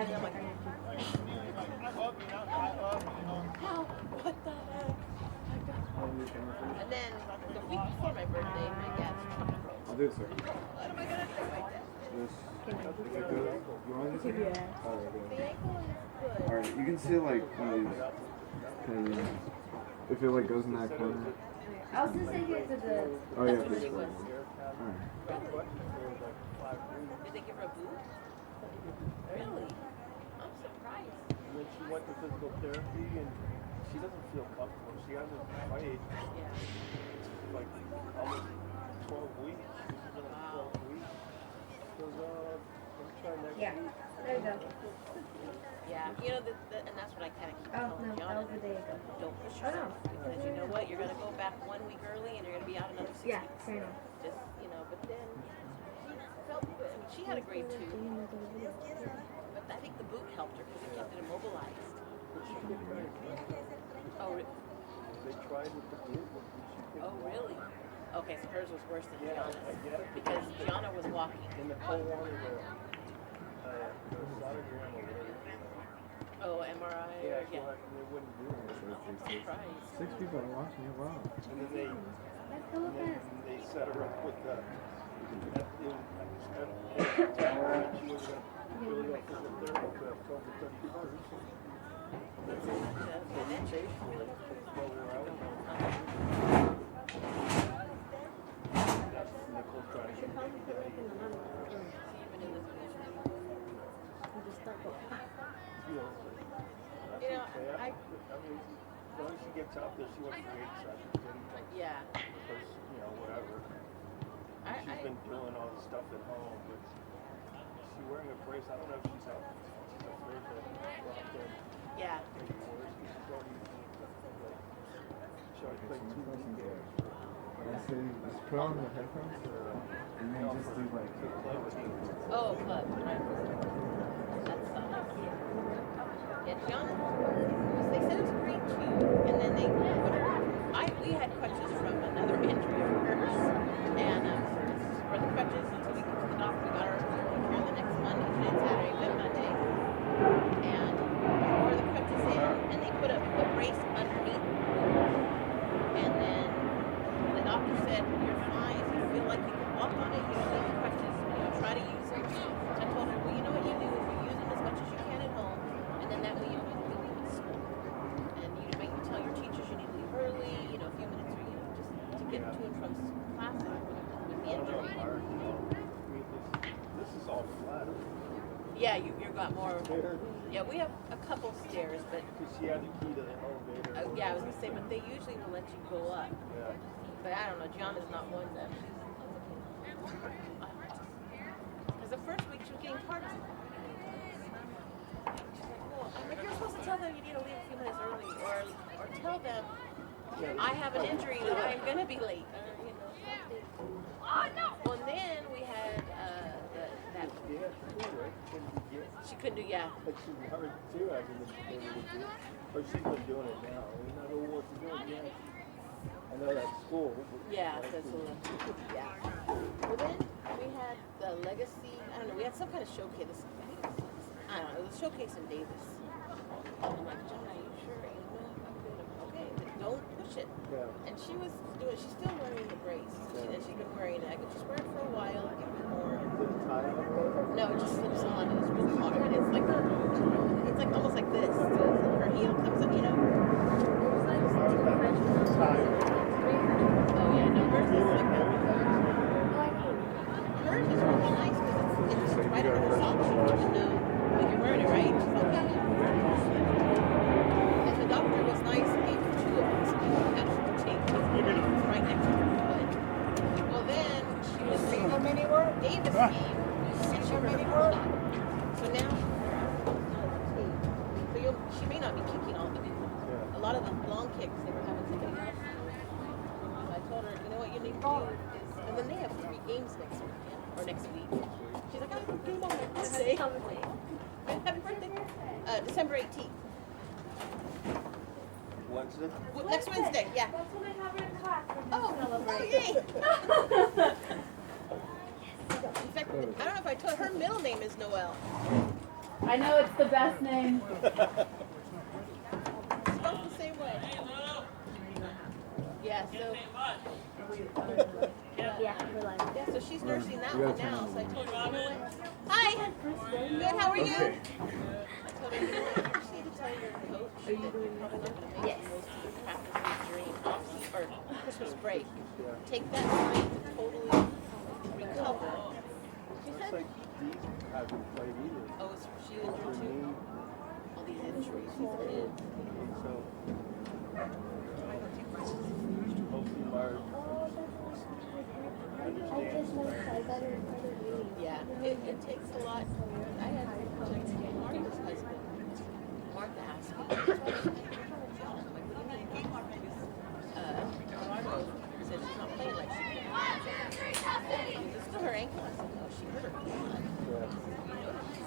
And I'm like, how? What the heck? And then the week before my birthday, my dad broke. I'll do it, sir. What am I gonna do like that? This. Is it good? You want this? Yeah. Alright, The good. ankle is good. Alright, you can see like one of these kind of, if it like goes in that corner. I was just thinking to the. Oh yeah, That's what this it one. was. Alright. Did they give her a boot? Really? I'm surprised. And then she went to physical therapy and she doesn't feel comfortable. She hasn't played Yeah. like almost 12 weeks. She's been like 12 weeks. She goes, let's try next Yeah. week. There you go. Yeah. You know, and that's what I kind of keep Oh, telling no, that Gianna. was the day ago. Don't push yourself. Because you know what? You're going to go back 1 week early and you're going to be out another 6 Yeah, weeks. fair enough. Just, you know, but then she felt good. I mean, she had a grade 2. But I think the boot helped her because it kept it immobilized. But she did try it. Oh, They tried with the boot, but she couldn't oh walk. really? Okay, so hers was worse than Yeah, I Gianna's. guess. Because Gianna was walking. And Nicole wanted a sonogram or whatever. Oh, MRI? Yeah, Or, so yeah. they wouldn't do it. I'm surprised. 6 people are watching it, wow. And then they, Let's go with this. they set her up with the, she was going to really go physical therapy for October 31st. So we paid for it. While we were out. That's Nicole's trying to get me to get me. You know, I mean, as long as she gets out there, she wants to create sessions and yeah. because, you know, whatever. She's been doing all the stuff at home, but she's wearing a brace. I don't know if she's out. She's afraid to go out there. Yeah. Maybe worse. She's already played 2 weekends. I say, just put on the headphones and then just do like. Oh, club. Right. That's yeah, Gianna, they said it was grade 2, and then they put her, we had crutches from another injury of hers, and for the crutches until we get to the doctor, we got her here the next Monday, she did Saturday, then Monday, and wore the crutches in, and they put a brace underneath, and then the doctor said, you're fine, if you feel like you can walk on it, you don't need the crutches, try to use them. So I told her, well, you know what you do is you use them as much as you can at home, and then that way you don't have to leave at school. And you tell your teachers you need to leave early, a few minutes, just to get to and from classes with the injury. This is all flat. Yeah, you've got more. Yeah, we have a couple stairs, but. Because she had the key to the elevator. Yeah, I was going to say, but they usually will let you go up. Yeah. But I don't know, Gianna's not one of them. Because the first week she was getting parts. I'm like, you're supposed to tell them you need to leave a few minutes early, or tell them I have an injury that I'm gonna be late, or something. Oh no! Well, and then we had that. She couldn't do, yeah. Like she hard too, I mean, but she's been doing it now. We don't know what she's doing yet. I know that's school. Yeah, that's yeah. Well, then we had the legacy. I don't know. We had some kind of showcase. I don't know. It was a showcase in Davis. I'm like, John, are you sure? You know, I'm good. Okay, but don't push it. Yeah. And she was doing. She's still wearing the brace. And she's been wearing it. I could just wear it for a while, give it more. Did it tie up? No, it just slips on. It was really hard. It's like almost like this. Her heel comes up. You know. It was like Oh yeah, no, hers is like that. Hers is really nice because it's right under her sock. She doesn't know like you're wearing it, right? She's okay. And the doctor was nice and gave her 2 of them, so we had her take right next to her foot. Well, then she was Davis game. So now, she may not be kicking all the people. A lot of the long kicks they were having somebody else. So I told her, you know what you need to do is, and then they have 3 games next weekend or next week. She's like, I have a game on my birthday. Happy birthday, December 18th. Wednesday? Next Wednesday, yeah. That's when I have her in class. Oh, yay! In fact, I don't know if I told her middle name is Noelle. I know it's the best name. Spelled the same way. Yeah, so. Yeah, we're live. Yeah, so she's nursing that one now. So I told her, you know what? Hi. Good. How are you? Okay. I told her, you know what? You just need to tell your coach that you're probably not going to make Yes. most of your practices during off or Christmas break. Take that time to totally recover. She Looks said, like these haven't played either. oh, is she injured For too? me, All these injuries. She's a kid. so hopefully Mark understands. Yeah, it takes a lot. I had Martha's husband. Martha asked me, Martha said she's not playing like she can. This is her ankle. I said, no, she hurt her quad. Yeah. You know, she's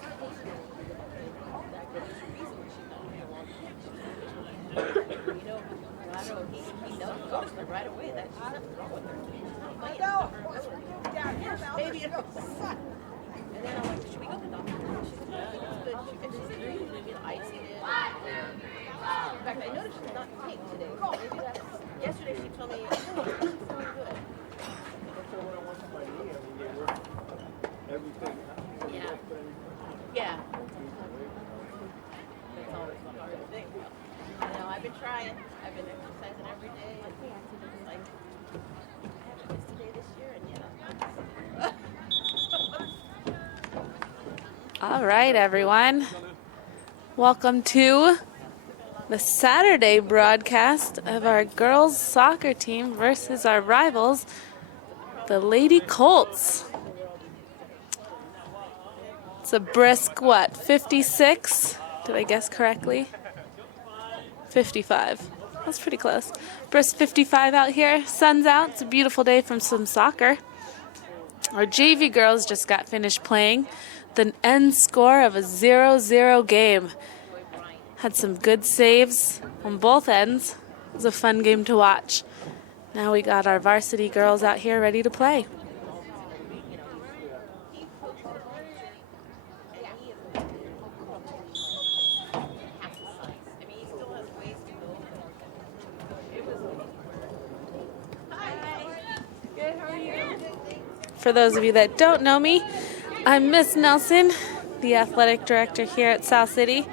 that good. There's a reason she's not here long. You know, Lotto, he noticed her right away that she's nothing wrong with her. She's not playing. It's not her ability. Maybe it'll suck. And then I'm like, should we go to the doctor? She said, no, it's good. She said, you're going to get icing in. In fact, I noticed she's not taped today. Maybe that's, yesterday she told me, oh, she's feeling good. So when I went to my knee, I mean, they work everything. Yeah. Yeah. That's always the hardest thing. I know, I've been trying. I've been exercising every day. And like, I haven't missed a day this year, and yeah. All right, everyone. Welcome to the Saturday broadcast of our girls soccer team versus our rivals, the Lady Colts. It's a brisk, 56? Did I guess correctly? 55. That's pretty close. Brisk 55 out here. Sun's out. It's a beautiful day from some soccer. Our JV girls just got finished playing the end score of a 0-0 game. Had some good saves on both ends. It was a fun game to watch. Now we got our varsity girls out here ready to play. For those of you that don't know me, I'm Miss Nelson, the athletic director here at South City.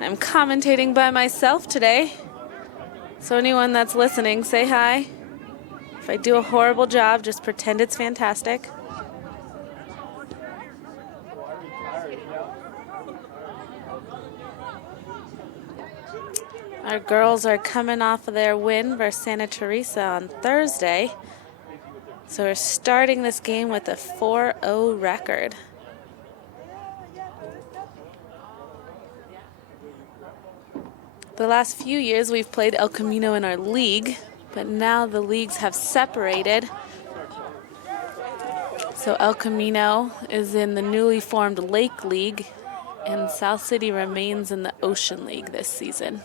I'm commentating by myself today. So anyone that's listening, say hi. If I do a horrible job, just pretend it's fantastic. Our girls are coming off of their win versus Santa Teresa on Thursday. So we're starting this game with a 4-0 record. The last few years we've played El Camino in our league, but now the leagues have separated. So El Camino is in the newly formed Lake League, and South City remains in the Ocean League this season.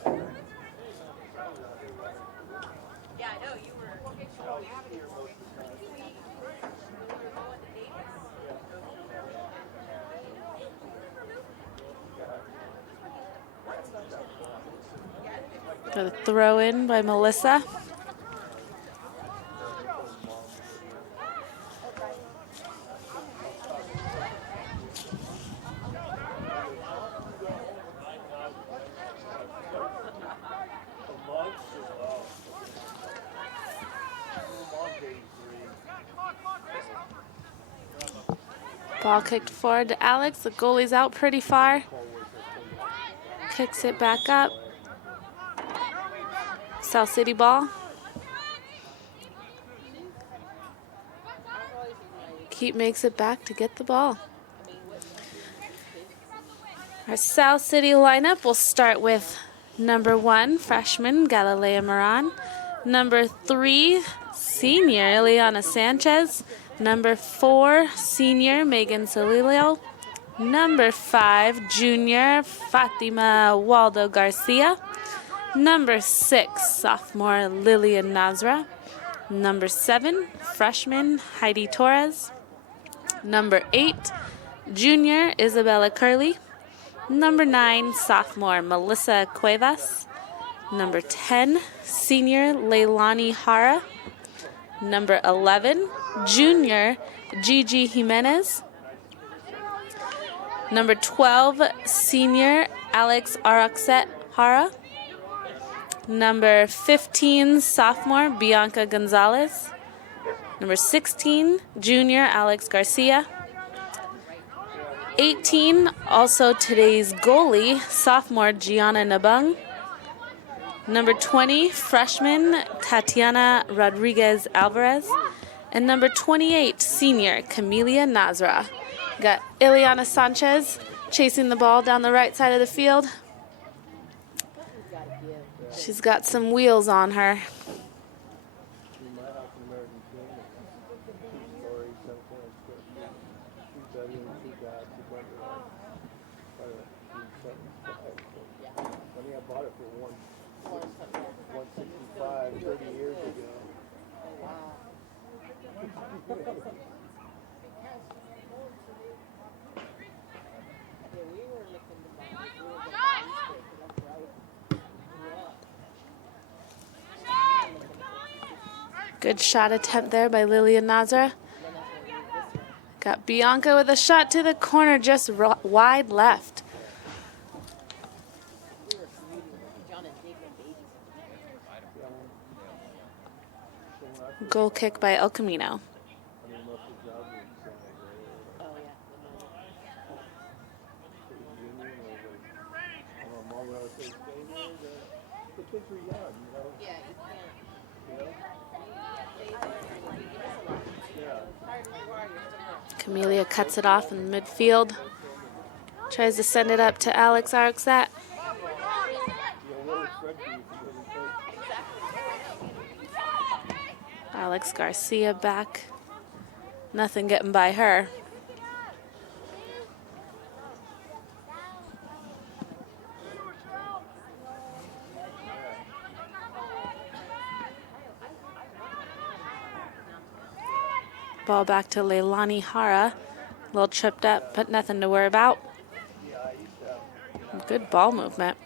Got a throw in by Melissa. Ball kicked forward to Alex. The goalie's out pretty far. Kicks it back up. South City ball. Keep makes it back to get the ball. Our South City lineup will start with number 1, freshman Galilea Moran. Number 3, senior Ileana Sanchez. Number 4, senior Megan Solilio. Number 5, junior Fatima Waldo Garcia. Number 6, sophomore Lillian Nazra. Number 7, freshman Heidi Torres. Number 8, junior Isabella Curley. Number 9, sophomore Melissa Cuevas. Number 10, senior Leilani Hara. Number 11, junior Gigi Jimenez. Number 12, senior Alex Araxet Hara. Number 15, sophomore Bianca Gonzalez. Number 16, junior Alex Garcia. 18, also today's goalie, sophomore Gianna Nabung. Number 20, freshman Tatiana Rodriguez Alvarez. And number 28, senior Camelia Nazra. Got Ileana Sanchez chasing the ball down the right side of the field. She's got some wheels on her. I bought it for 165 30 years ago. Good shot attempt there by Lilian Nazra. Got Bianca with a shot to the corner, just wide left. Goal kick by El Camino. Camelia cuts it off in the midfield. Tries to send it up to Alex Araxet. Alex Garcia back. Nothing getting by her. Ball back to Leilani Hara. A little tripped up, but nothing to worry about. Good ball movement.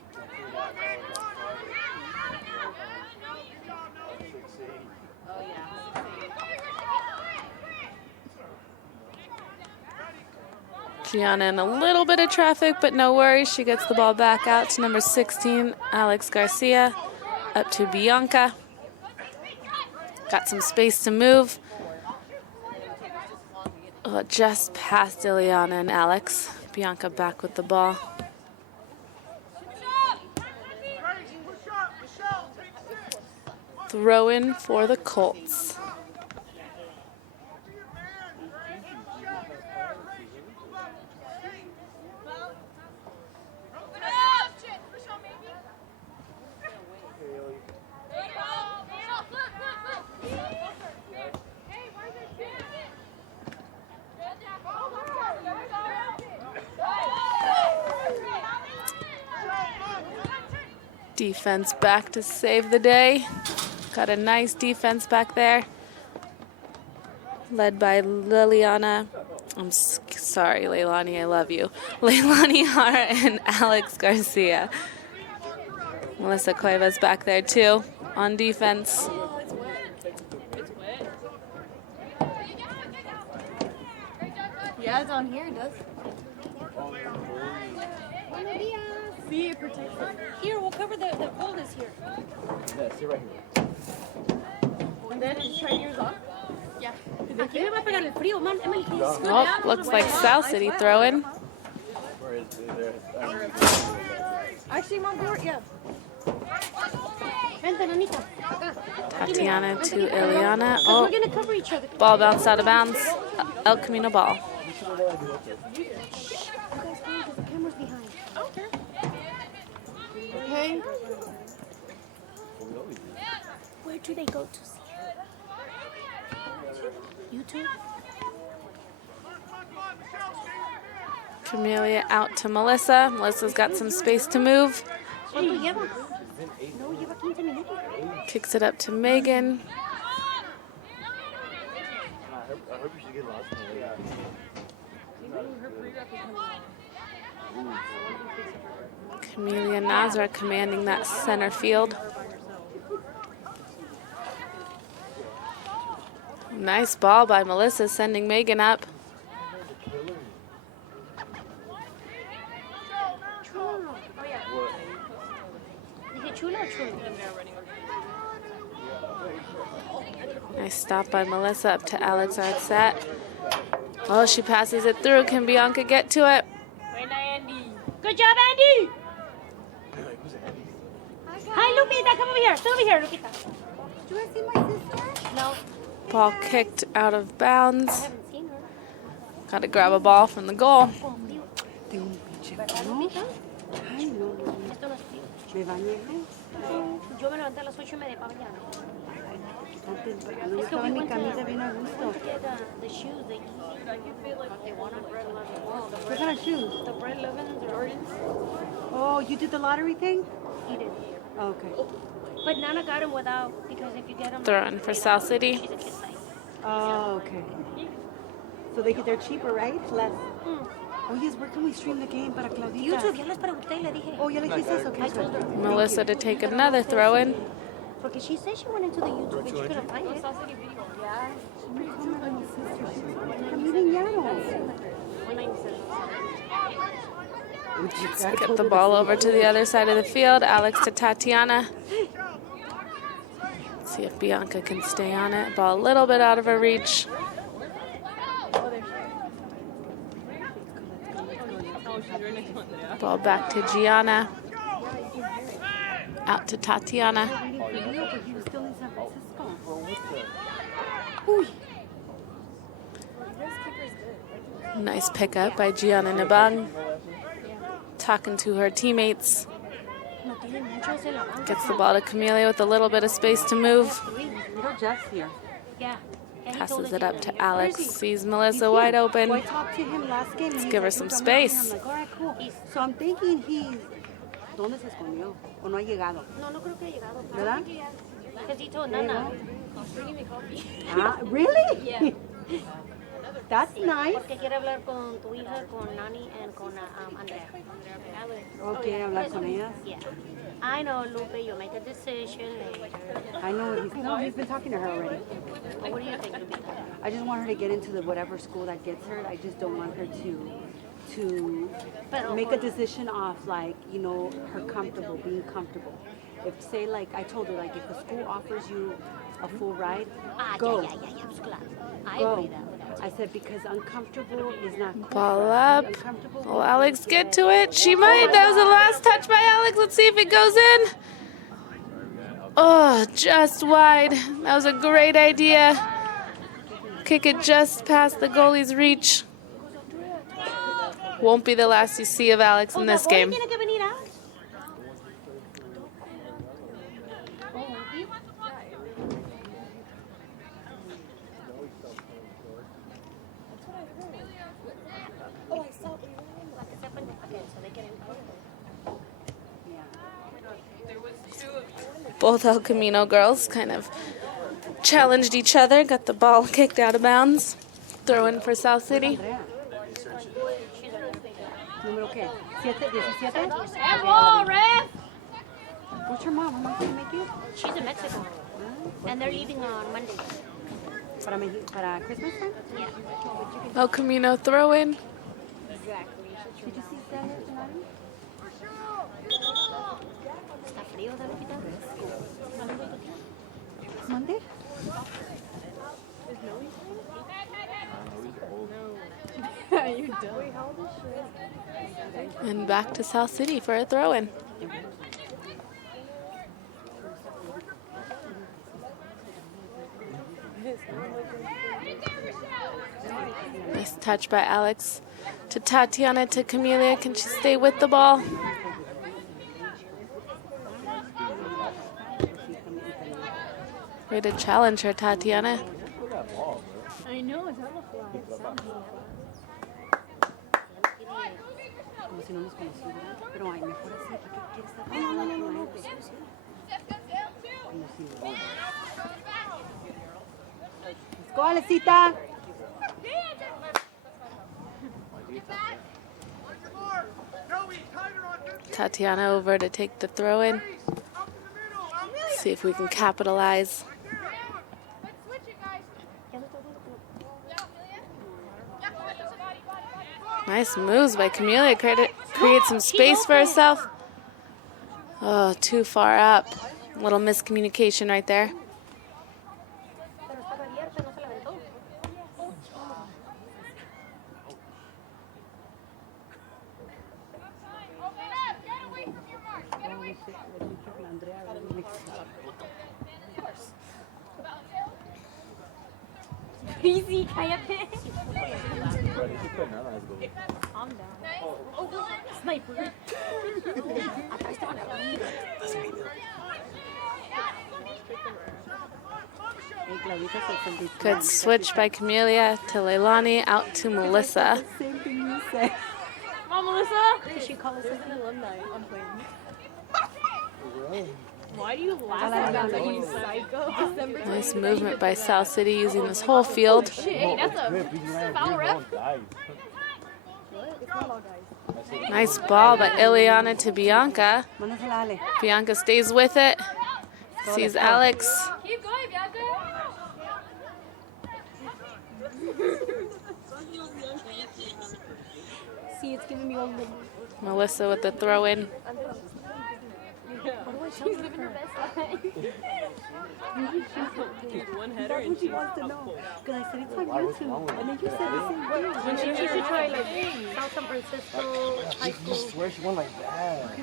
Gianna in a little bit of traffic, but no worries. She gets the ball back out to number 16, Alex Garcia. Up to Bianca. Got some space to move. Oh, just past Ileana and Alex. Bianca back with the ball. Throw in for the Colts. Defense back to save the day. Got a nice defense back there. Led by Liliana. I'm sorry, Leilani, I love you. Leilani Hara and Alex Garcia. Melissa Cuevas back there too on defense. Yeah, it's on here, it does. See, it protects it. Here, we'll cover the coldness here. Yeah, sit right here. And then just try yours off? Yeah. Oh, looks like South City throwing. Where is Actually, Mom, yeah. Vente, nanita. Tatiana to Ileana. Oh, We're going to cover each other. ball bounced out of bounds. El Camino ball. The camera's behind. Okay. Where do they go to see it? YouTube? Camelia out to Melissa. Melissa's got some space to move. Kicks it up to Megan. I hope you should get lost. Camelia and Nazra commanding that center field. Nice ball by Melissa, sending Megan up. Nice stop by Melissa up to Alex Artsat. Oh, she passes it through. Can Bianca get to it? Good job, Andy. Hi, Lupita. Come over here. Sit over here, Lupita. Do I see my sister? No, Ball kicked out of bounds. I haven't seen her. Got to grab a ball from the goal. Tengo un pinche frío. Ay, no. Esto no es frío. Me bañé. Yo me levanté a las 8:30 para bañarme. Tan temprano. Yo estaba en mi camisa bien a gusto. The shoes, they want on Bread 11. What kind of shoes? The Bread 11s are orange. Oh, you did the lottery thing? He did. Oh, okay. But Nana got him without, because if you get him... Throwing for South City. She's a kid size. Oh, okay. So they're cheaper, right? Less. Oh, yes, where can we stream the game para Claudita? YouTube, ya les pregunté y le dije. Oh, ya le dijiste eso. I told her. Melissa to take another throw in. Porque she said she went into the YouTube and she couldn't find it. Let's get the ball over to the other side of the field. Alex to Tatiana. Let's see if Bianca can stay on it. Ball a little bit out of her reach. Ball back to Gianna. Out to Tatiana. Nice pickup by Gianna Nabang. Talking to her teammates. Gets the ball to Camelia with a little bit of space to move. Little Jeff's here. Yeah. Passes it up to Alex. Sees Melissa wide open. Well, I talked to him last game. Let's give her some space. I'm like, all right, cool. So I'm thinking he's... ¿Dónde se escondió? ¿O no ha llegado? No creo que ha llegado. ¿Verdad? Because he told Nana. Ah, really? Yeah. That's nice. Porque quiere hablar con tu hija, con Nani, and con Andrea. Okay, hablar con ellas. Yeah. I know, Lupe, you'll make a decision later. I know he's been talking to her already. But what do you think, Lupita? I just want her to get into the whatever school that gets her. I just don't want her to make a decision off, like, you know, her being comfortable. If, say, like, I told her, like, if the school offers you a full ride, go. Yeah, pues claro. I Go. agree that. I said, because uncomfortable is not cool. Ball up. Uncomfortable. Will Alex get to it? She might. That was the last touch by Alex. Let's see if it goes in. Oh, just wide. That was a great idea. Kick it just past the goalie's reach. Won't be the last you see of Alex in this game. Tiene que venir, Alex. Both El Camino girls kind of challenged each other, got the ball kicked out of bounds. Throw in for South City. Número qué? 17? Bravo, ref! What's your mom? How much did you make you? She's in Mexico. And they're leaving on Monday. Para Christmas time? Yeah. El Camino throw in. Exactly. Did you see Saturday tonight? Está frío, ¿sabes, Lupita? Monday? And back to South City for a throw in. Nice touch by Alex to Tatiana to Camelia. Can she stay with the ball? Way to challenge her, Tatiana. I know, it's hella fly. Como si no nos conociera. Pero ay, mejor así, porque quieres estar Let's go, Alecita. Tatiana over to take the throw in. See if we can capitalize. Nice moves by Camelia. Create some space for herself. Oh, too far up. A little miscommunication right there. Easy, cállate. Calm down. Sniper. Good switch by Camelia to Leilani, out to Melissa. Same thing you said. Come on, Melissa. Because she calls us an alumni. I'm playing. Why do you laugh at that like you psycho? Nice movement by South City using this whole field. Shit, hey, that's a foul ref. Nice ball by Ileana to Bianca. Bianca stays with it. Sees Alex. Keep going, Bianca. See, it's giving me all the... Melissa with the throw in. She's living her best life. One header and she wants to know. Because I said it's on YouTube. And then you said the same thing. When she used to try like South San Francisco high school. I swear she went like that. She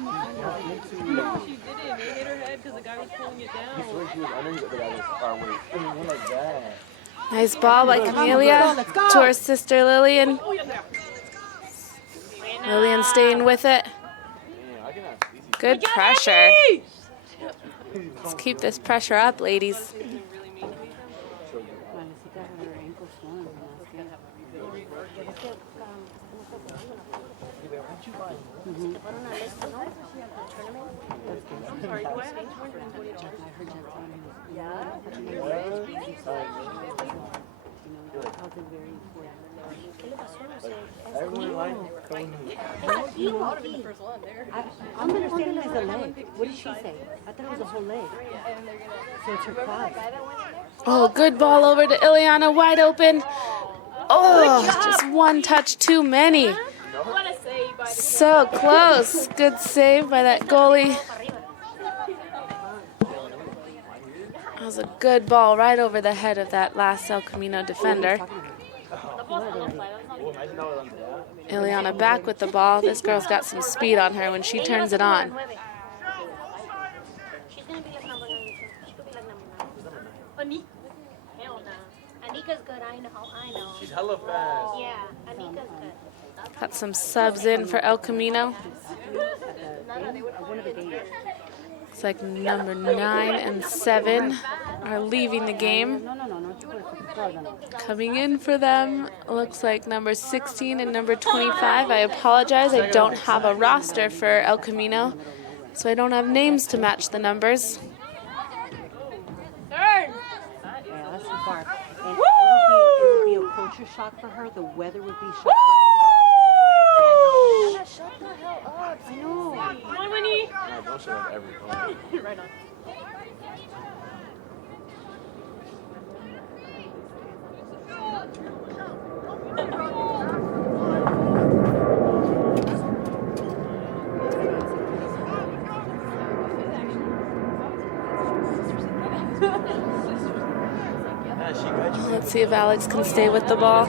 didn't. It hit her head because the guy was pulling it down. I swear she was underneath the guy was far away. It went like that. Nice ball by Camelia to her sister Lillian. Lillian staying with it. Good pressure. Let's keep this pressure up, ladies. I'm understanding it's a leg. What did she say? I thought it was a whole leg. So it's her quad. Oh, good ball over to Ileana, wide open. Oh, just one touch too many. So close. Good save by that goalie. That was a good ball right over the head of that last El Camino defender. Ileana back with the ball. This girl's got some speed on her when she turns it on. She's gonna be like number 9. She could be like number 9. Hell no. Anika's good. I know. She's hella fast. Yeah, Anika's good. Got some subs in for El Camino. Looks like number 9 and 7 are leaving the game. Coming in for them looks like number 16 and number 25. I apologize, I don't have a roster for El Camino, so I don't have names to match the numbers. Yeah, that's too far. And it would be a culture shock for her. The weather would be shocking for her. Shut the hell up. I know. Come on, Winnie. No, don't show up every Right on. Let's see if Alex can stay with the ball.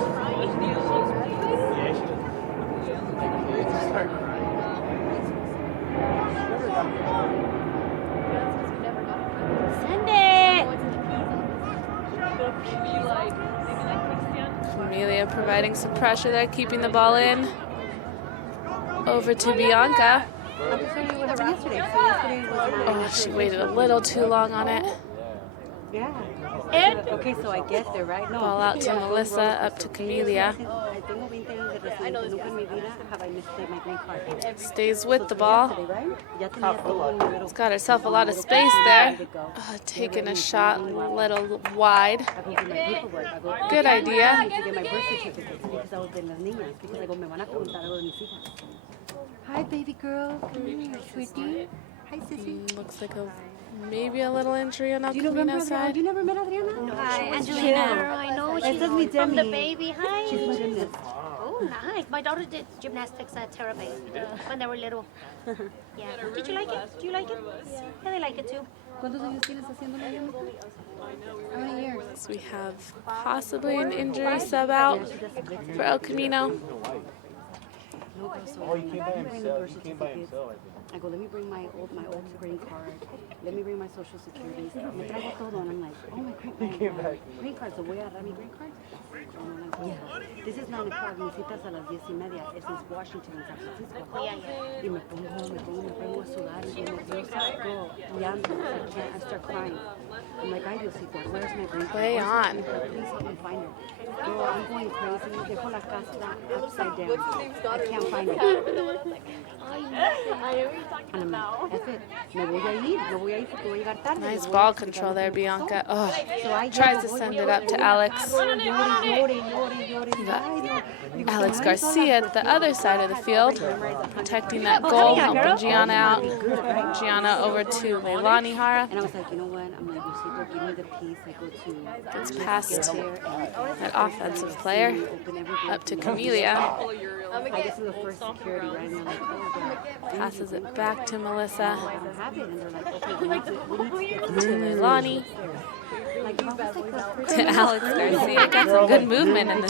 Send it. Amelia providing some pressure there, keeping the ball in. Over to Bianca. I'm just showing you what happened yesterday. So yesterday was my... Oh, she waited a little too long on it. Yeah. Okay, so I get there, right? No. Ball out to Melissa, up to Camelia. I know nunca en mi vida have I missed my green card. Stays with the ball. She's got herself a lot of space there. Taking a shot a little wide. Good idea. Hi, baby girl. Come here, sweetie. Hi, sissy. Looks like maybe a little injury on El Do you remember Camino's Adriana? side. You never met Adriana? No, Hi, Angelina. I know she's Esta es mi from the Demi. baby. Hi. She's my gymnast. Oh, nice. My daughter did gymnastics at Terabase when they were little. Yeah. Did you like it? Do you like it? Yeah, they like it too. ¿Cuántos años tienes haciéndolo ya? How many years? So we have possibly an injury sub out for El Camino. Oh, he came by himself. He came by himself, I think. I go, let me bring my old green card. Let me bring my social security. Me traigo todo, and I'm like, oh, my green card. So voy a agarrar mi green card. And I'm like, yeah. This is 9 o'clock. Necesitas a las 10:30. It's in Washington and San Francisco. Y me pongo a sudar y yo nerviosa. Go, llanto. I start crying. I'm like, ay, Diosito, where's my green card? Play on. Please help me find it. Girl, I'm going crazy. Dejo la casa upside down. I can't find it. And I'm like, F it. Me voy a ir porque voy a llegar tarde. Nice ball control there, Bianca. Oh, tries to send it up to Alex. Alex Garcia at the other side of the field, protecting that goal, helping Gianna out. Gianna over to Leilani Hara. And I was like, you know what? I'm like, Lucito, give me the piece. I go to Gets past that offensive player up to Camellia. I guess to the first security, right? And I'm like, oh, God. Passes it back to Melissa. I don't have it. And they're like, okay, we need to To Leilani. like, how was it first To Alex Garcia. Got some good movement in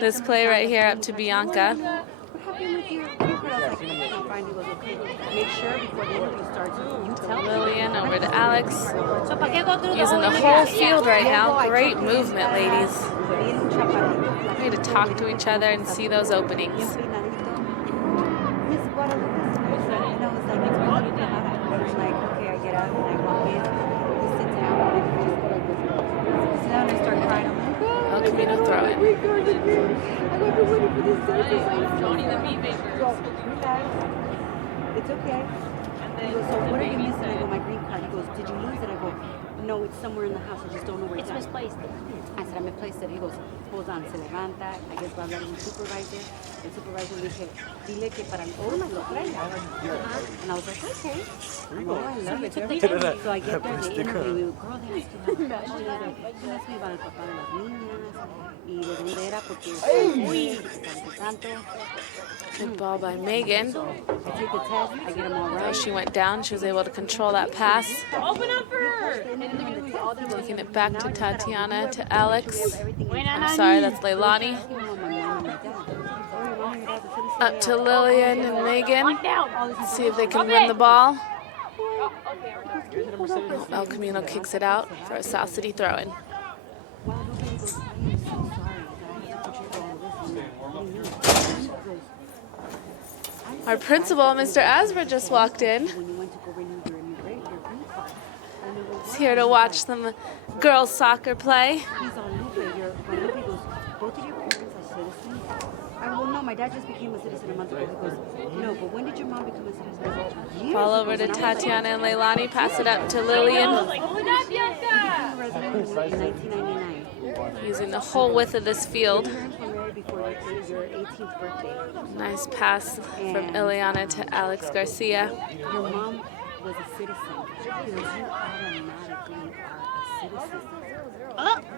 this play right here up to Bianca. What happened with your green card? I was like, I can't find it. It was okay. Make sure before the interview starts, you tell me. Lillian over to Alex. So, ¿para qué go through Using the whole field right now. Great movement, ladies. We need to talk to each other and see those openings. Miss Guadalupe. And I was like, it's Guadalupe. I was like, okay, I get up and I walk in. We sit down and I just go like this. Sit down and start crying. I'm like, oh, El Camino throw it. I go, I've been waiting for this service. Johnny the meat maker. So, relax. It's okay. He goes, so what are you missing? I go, my green card. He goes, did you lose it? I go, no, it's somewhere in the house. I just don't know where It's misplaced. I said, I misplaced it. He goes, hold on, se levanta. I guess va a hablar con el supervisor. El supervisor le dije, dile que para oh, my lo traiga. And I was like, okay. Oh, I love it. So I get there, they interview. Girl, they ask you about the She asked me about el papá de las niñas. Y de dónde era, porque uy, tanto. Good ball by Megan. I take the test, I get them all So right. she went down. She was able to control that pass. Open up for her. Taking it back to Tatiana, to Alex. Everything I'm sorry, that's Leilani. Up to Lillian and Megan. See if they can win the ball. El Camino kicks it out for a South City throw-in. Our principal, Mr. Asper, just walked in. He's here to watch some girls soccer play. He's on Lupe. Guadalupe goes, both of your parents are citizens? I go, well, no, my dad just became a citizen a month ago. He goes, no, but when did your mom become a citizen? I go, years Ball ago. over to And I was Tatiana and Leilani. Pass it up to Lillian. like, hold up, Bianca! Resident in 1999. Using the whole width of this field. Parents were married before your 18th birthday. Nice pass from Ileana to Alex Garcia. Your mom was a citizen. He goes, you automatically are a citizen.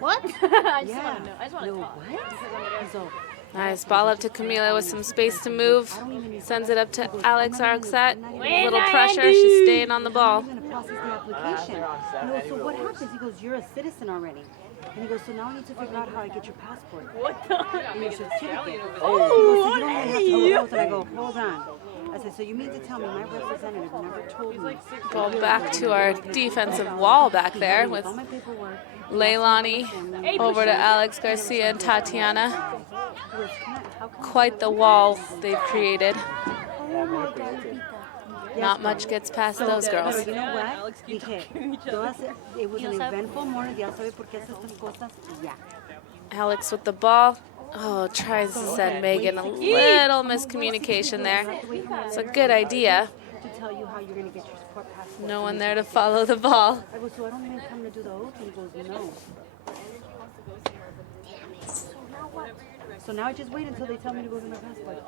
What? I just Yeah. want to know. I just want to No, talk. what? So, Nice ball up to Camila with some space to move. Sends it up to Alex Arxet. Little pressure. She's staying on the ball. I'm going to process the application. He goes, so what happens? He goes, you're a citizen already. And he goes, so now I need to figure out how I get your passport. What the? And your certificate. Oh, so you don't even have to go. And I go, hold on. I said, so you mean to tell me my representative never told me? Ball back to our defensive wall back there with All my paperwork. Leilani over to Alex Garcia and Tatiana. He goes, how come Quite the wall they've created. Oh my God. Not much gets past those girls. Pero you know what? Dije, it was an eventful morning. Ya sabe por qué hace estas cosas. Ya. Alex with the ball. Oh, tries to send Megan. A little miscommunication there. It's a good idea. To tell you how you're going to get your sport passport. No one there to follow the ball. I go, so I don't even come to do the oath? And he goes, no. So now I just wait until they tell me to go get my passport.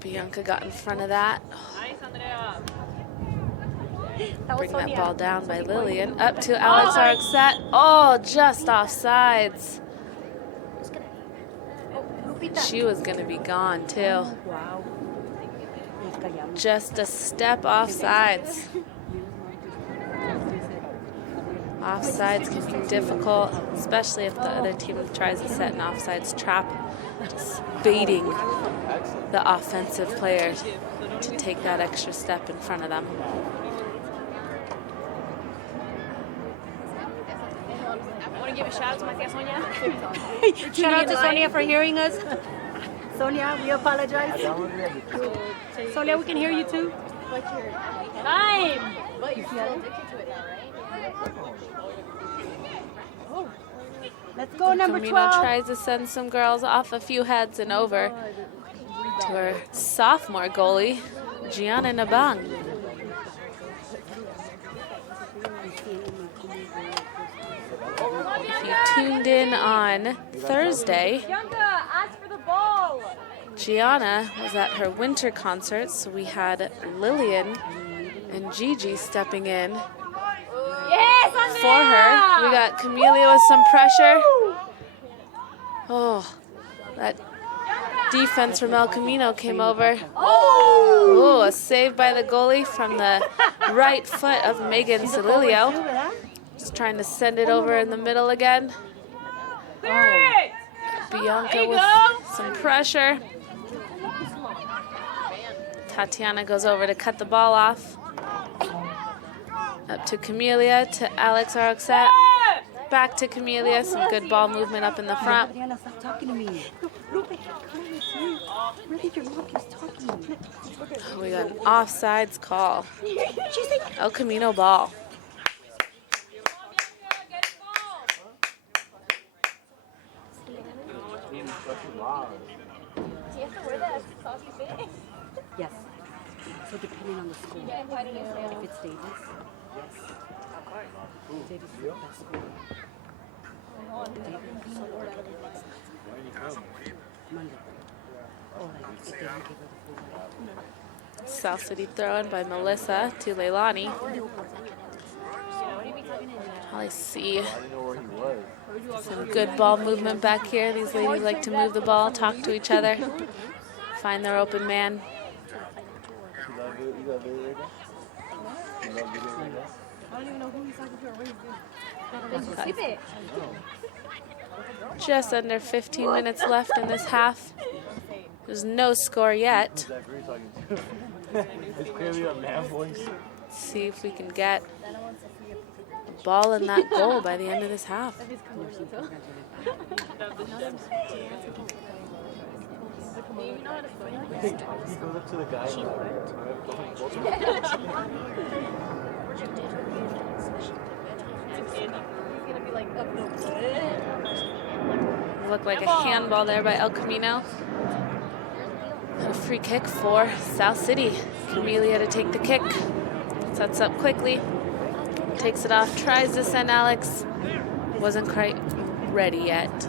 Bianca got in front of that. Nice, Andrea. Bring that ball down by Lillian. Up to Alex Arxet. Oh, just offsides. She was going to be gone, too. Wow. Just a step offsides. Offsides can be difficult, especially if the other team tries to set an offsides trap. Just baiting the offensive player to take that extra step in front of them. I want to give a shout out to my tia Sonia. Shout out to Sonia for hearing us. Sonia, we apologize. Sonia, we can hear you too. Time! But you're still addicted to it now, right? Let's go, number Camino 12. tries to send some girls off a few heads and over to her sophomore goalie, Gianna Nabang. If you tuned in on Thursday, Ask for the ball! Gianna was at her winter concert, so we had Lillian and Gigi stepping in Yes, Andrea! for her. We got Camelia with some pressure. Oh, that defense from El Camino came over. Oh, a save by the goalie from the right foot of Megan Celilio. Just trying to send it over in the middle again. Bianca with some pressure. Tatiana goes over to cut the ball off. Up to Camelia, to Alex Arxet. Back to Camelia. Some good ball movement up in the front. Diana, stop talking to me. Look, where did your mom keep talking? We got an offsides call. El Camino ball. Yes. So depending on the school. If it's Davis. Davis is the best school. Monday. Oh, like if they don't give her the food. South City throw-in by Melissa to Leilani. I see some good ball movement back here. These ladies like to move the ball, talk to each other, find their open man. Just under 15 minutes left in this half. There's no score yet. It's clearly a man voice. Let's see if we can get a ball in that goal by the end of this half. He goes up to the guy. Looked like a handball there by El Camino. A free kick for South City. Camelia to take the kick. Sets up quickly. Takes it off. Tries to send Alex. Wasn't quite ready yet.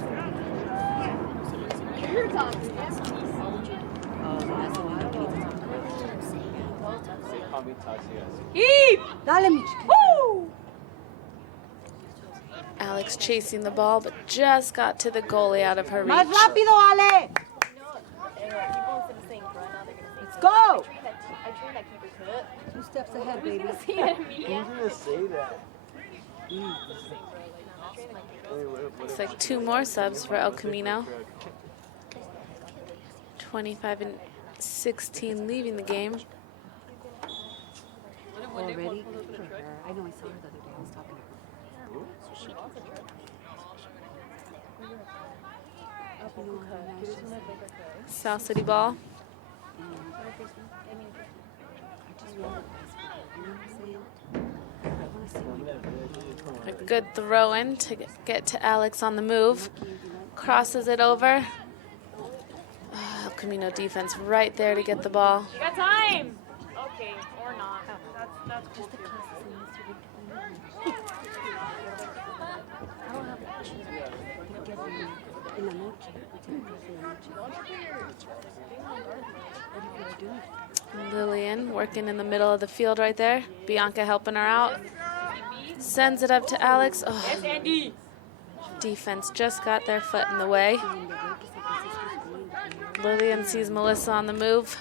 Alex chasing the ball, but just got to the goalie out of her reach. Más rápido, Ale! Let's go! 2 steps ahead, baby. Who's gonna say that? Looks like 2 more subs for El Camino. 25 and 16 leaving the game. Already? Good for her. I know I saw her the other day. I was talking to her. South City ball. A good throw in to get to Alex on the move. Crosses it over. El Camino defense right there to get the ball. You got time! Okay, or not. That's cool. In the Lillian working in the middle of the field right there. Bianca helping her out. Sends it up to Alex. Oh, defense just got their foot in the way. Lillian sees Melissa on the move.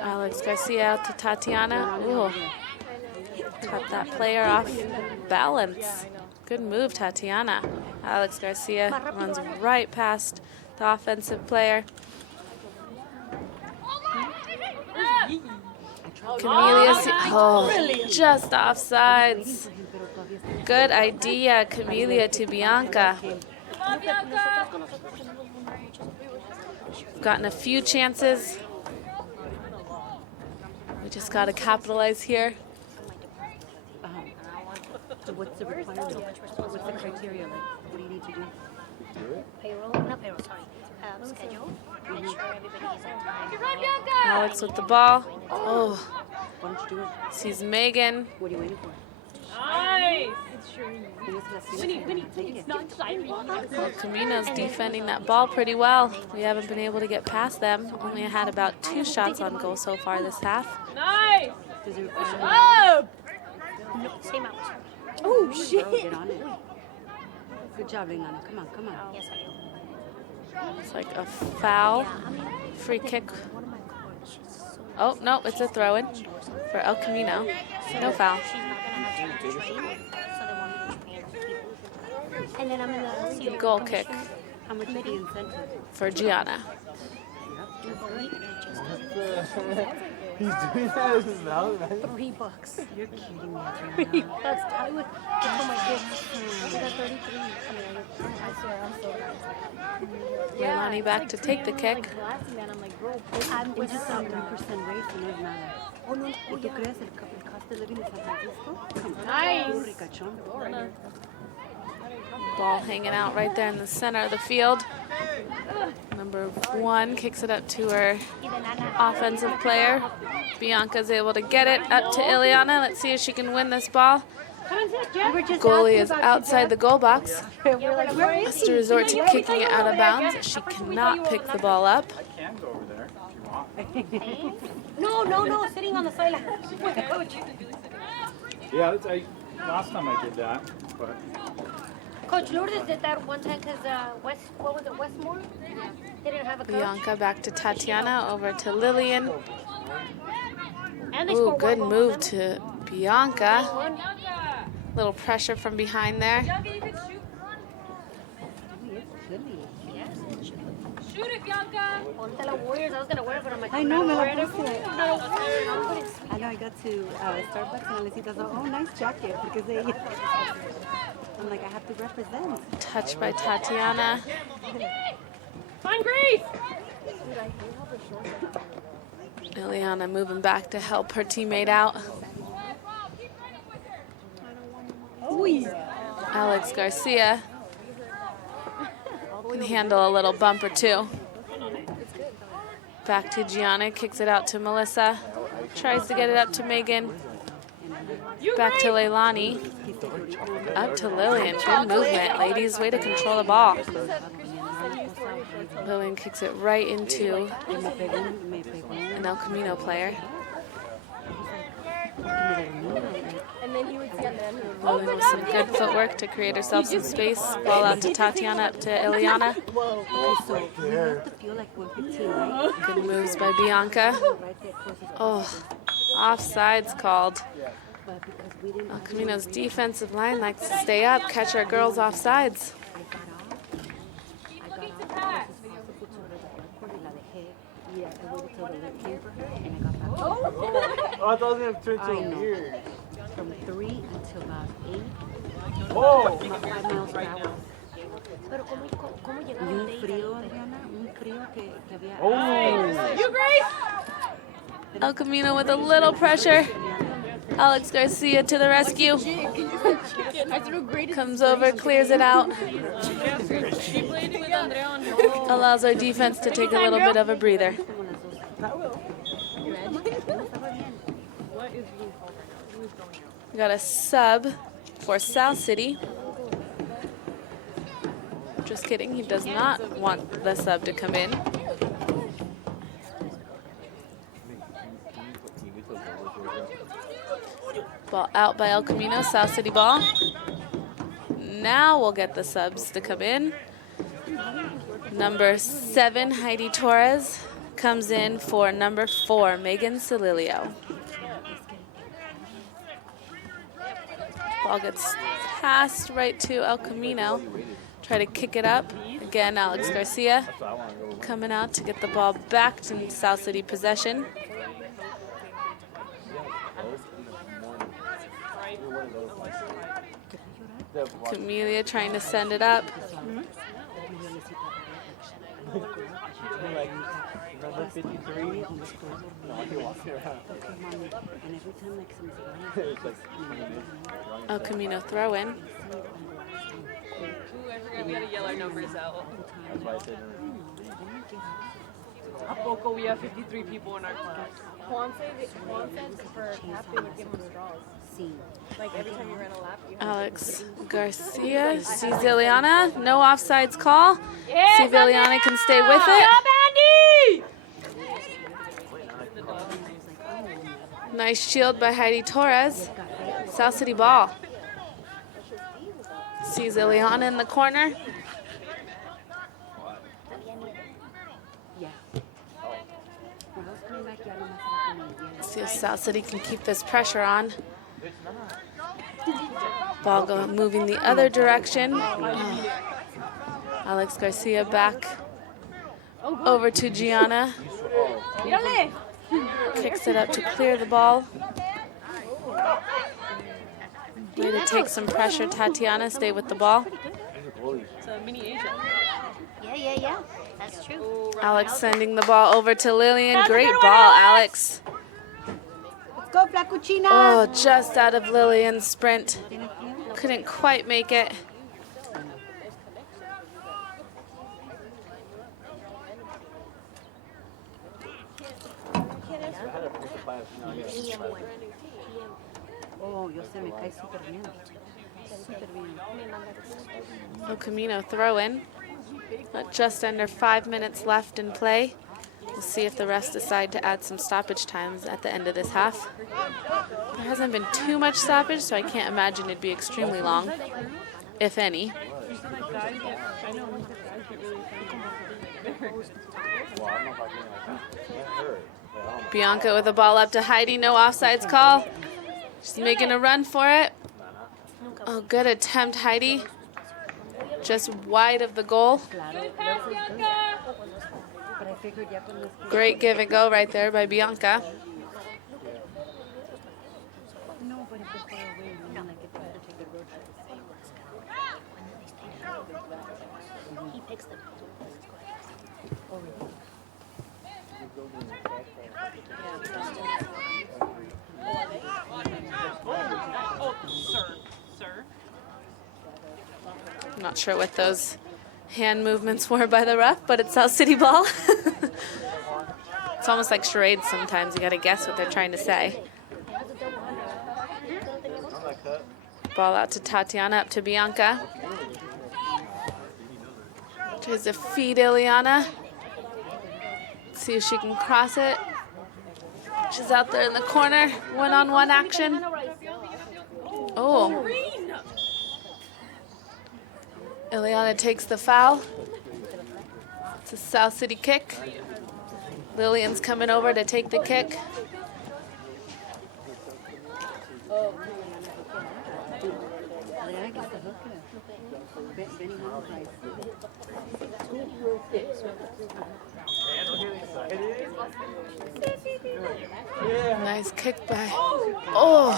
Alex Garcia out to Tatiana. Ooh. Cut that player off balance. Good move, Tatiana. Alex Garcia runs right past the offensive player. Camelia, just offsides. Good idea, Camelia to Bianca. Gotten a few chances. We just got to capitalize here. So what's the requirement? What's the criteria? Like, what do you need to do? Payroll, not payroll, sorry. Schedule. Make sure everybody's on time. Alex with the ball. Oh, Why don't you do it? sees Megan. What are you waiting for? Well, Camino's defending that ball pretty well. We haven't been able to get past them. Only had about 2 shots on goal so far this half. Does it require No, same out. Oh, shit! Get on it. Good job, Leilani. Come on, come on. Yes, I do. It's like a foul. Free kick. One of my cards, she's so Oh, no, it's a throw-in for El Camino. No foul. she's not gonna have time to train, so they want me to train people. And then I'm in the CEO Goal kick How much is the incentive? for Gianna. He's doing that as his mouth, man. $3. You're kidding me. That's I would for my kids. I got 33. I swear, I'm so Leilani back to take the kick. I'm It's just a 3% raise and it's nada. ¿Y tú crees el cost of living in San Francisco? Nice. Ricachón. Ball hanging out right there in the center of the field. Number 1 kicks it up to her offensive player. Bianca's able to get it up to Ileana. Let's see if she can win this ball. Goalie is outside the goal box. Has to resort to kicking it out of bounds. She cannot pick the ball up. I can go over there if you want. No, sitting on the sideline. Yeah, last time I did that, but Coach Lourdes did that one time because Westmore? They didn't have a coach. Bianca back to Tatiana, over to Lillian. And they Ooh, scored good one move goal. to Bianca. Little pressure from behind there. Shoot it, Bianca. Ponte la Warriors. I was going to wear it, but I'm like, I know, me la I'm puse. not a Warrior. I'm putting I know I got to Starbucks and Alecita said, oh, nice jacket. Because they, I'm like, I have to represent. Touch by Tatiana. Find Grace. Ileana moving back to help her teammate out. Alex Garcia can handle a little bump or two. Back to Gianna, kicks it out to Melissa. Tries to get it up to Megan. Back to Leilani. Up to Lillian. Good movement, ladies. Way to control the ball. Lillian kicks it right into an El Camino player. Lillian with some good footwork to create herself some space. Ball out to Tatiana, up to Ileana. Good moves by Bianca. Oh, offsides called. El Camino's defensive line likes to stay up, catch our girls offsides. Oh, I thought it was going to turn to a beard. From 3 until about 8. Whoa! 5 miles per hour. Y un frío, Adriana, un frío que había. Oh! El Camino with a little pressure. Alex Garcia to the rescue. Comes over, clears it out. Allows our defense to take a little bit of a breather. We got a sub for South City. Just kidding, he does not want the sub to come in. Ball out by El Camino, South City ball. Now we'll get the subs to come in. Number 7, Heidi Torres, comes in for number 4, Megan Celilio. Ball gets passed right to El Camino. Try to kick it up. Again, Alex Garcia coming out to get the ball back to South City possession. Camelia trying to send it up. Number 53. El Camino throw in. We had to yell our numbers out. We have 53 people in our class. Juan said for lap they would give him straws. Like every time you ran a lap, you Alex Garcia sees Ileana. No offsides call. See if Ileana can stay with it. Nice shield by Heidi Torres. South City ball. Sees Ileana in the corner. See if South City can keep this pressure on. Ball moving the other direction. Alex Garcia back over to Gianna. Kicks it up to clear the ball. Way to take some pressure, Tatiana. Stay with the ball. It's a mini Asia. Yeah. That's true. Alex sending the ball over to Lillian. Great ball, Alex. Let's go, Flacuchina. Oh, just out of Lillian's sprint. Couldn't quite make it. Oh, yo se me cae súper bien. Súper bien. El Camino throw in. Just under 5 minutes left in play. We'll see if the refs decide to add some stoppage times at the end of this half. There hasn't been too much stoppage, so I can't imagine it'd be extremely long, if any. Bianca with the ball up to Heidi. No offsides call. She's making a run for it. Oh, good attempt, Heidi. Just wide of the goal. Great give and go right there by Bianca. He picks them. I'm not sure what those hand movements were by the ref, but it's South City ball. It's almost like charades sometimes. You got to guess what they're trying to say. Ball out to Tatiana, up to Bianca. Tries to feed Ileana. See if she can cross it. She's out there in the corner. One-on-one action. Oh. Ileana takes the foul. It's a South City kick. Lillian's coming over to take the kick. Nice kick by. Oh.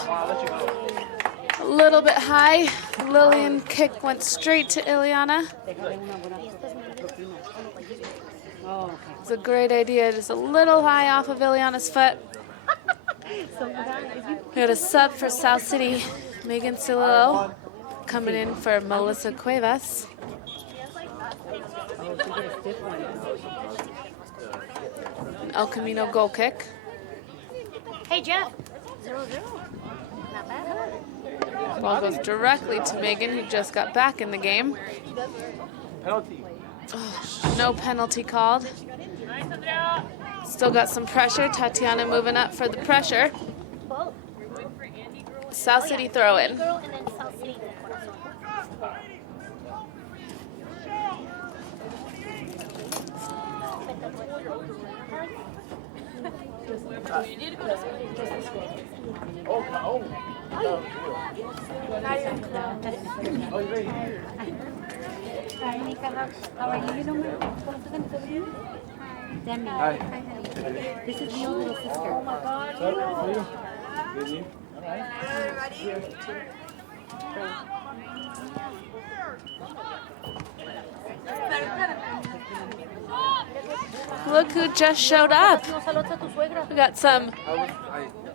A little bit high. Lillian kick went straight to Ileana. It's a great idea. Just a little high off of Ileana's foot. We got a sub for South City. Megan Cilillo coming in for Melissa Cuevas. Oh, she did a stiff one. El Camino goal kick. Hey, Jeff. 0-0. Not bad, huh? Ball goes directly to Megan, who just got back in the game. Penalty. No penalty called. Still got some pressure. Tatiana moving up for the pressure. Both. South City throw in. Girl and then South City. Hi, Nika. How are you? You know me? Demi. Hi. This is Leo's little sister. Oh my God. Look who just showed up. We got some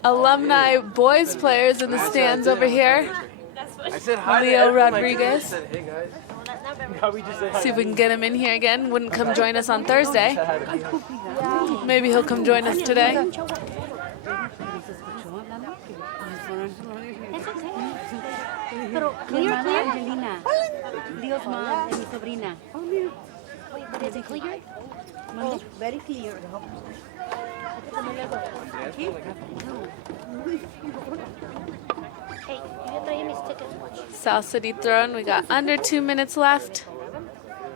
alumni boys players in the stands over here. I said hi to Leo everyone. Rodriguez. I said, hey guys. See if we can get him in here again. Wouldn't come join us on Thursday. Maybe he'll come join us today. Pero Mi clear, hermana clear. Angelina. Leo's mom and mi sobrina. Wait, but is it clear? Oh, very clear. Hey, yo traía mis tickets. Watch. South City throwing. We got under 2 minutes left.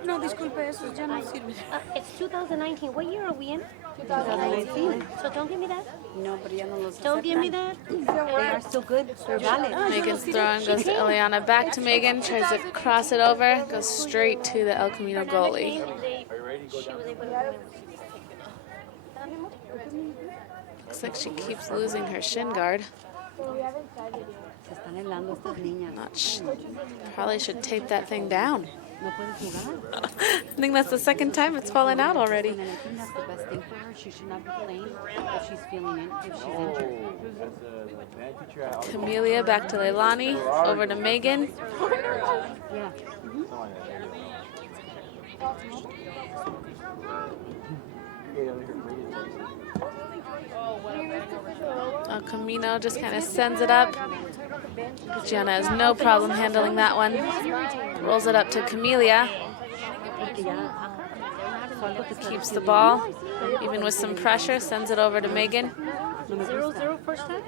No, disculpe, esos ya no sirven. It's 2019. What year are we in? 2019. So don't give me that. No, pero ya no los Don't give me aceptan. that. They are still good. They're valid. Megan's throwing goes to Eliana. Back to Megan. Tries to cross it over. Goes straight to the El Camino goalie. She was able to Looks like she keeps losing her shin guard. Se están helando estas niñas. Probably should tape that thing down. No pueden jugar. I think that's the second time it's fallen out already. And I think that's the best thing for her. She should not be playing if she's feeling it, if she's injured. Camelia back to Leilani. Over to Megan. Yeah. El Camino just kind of sends it up. Gianna has no problem handling that one. Rolls it up to Camelia. Keeps the ball. Even with some pressure, sends it over to Megan. 0-0 first time?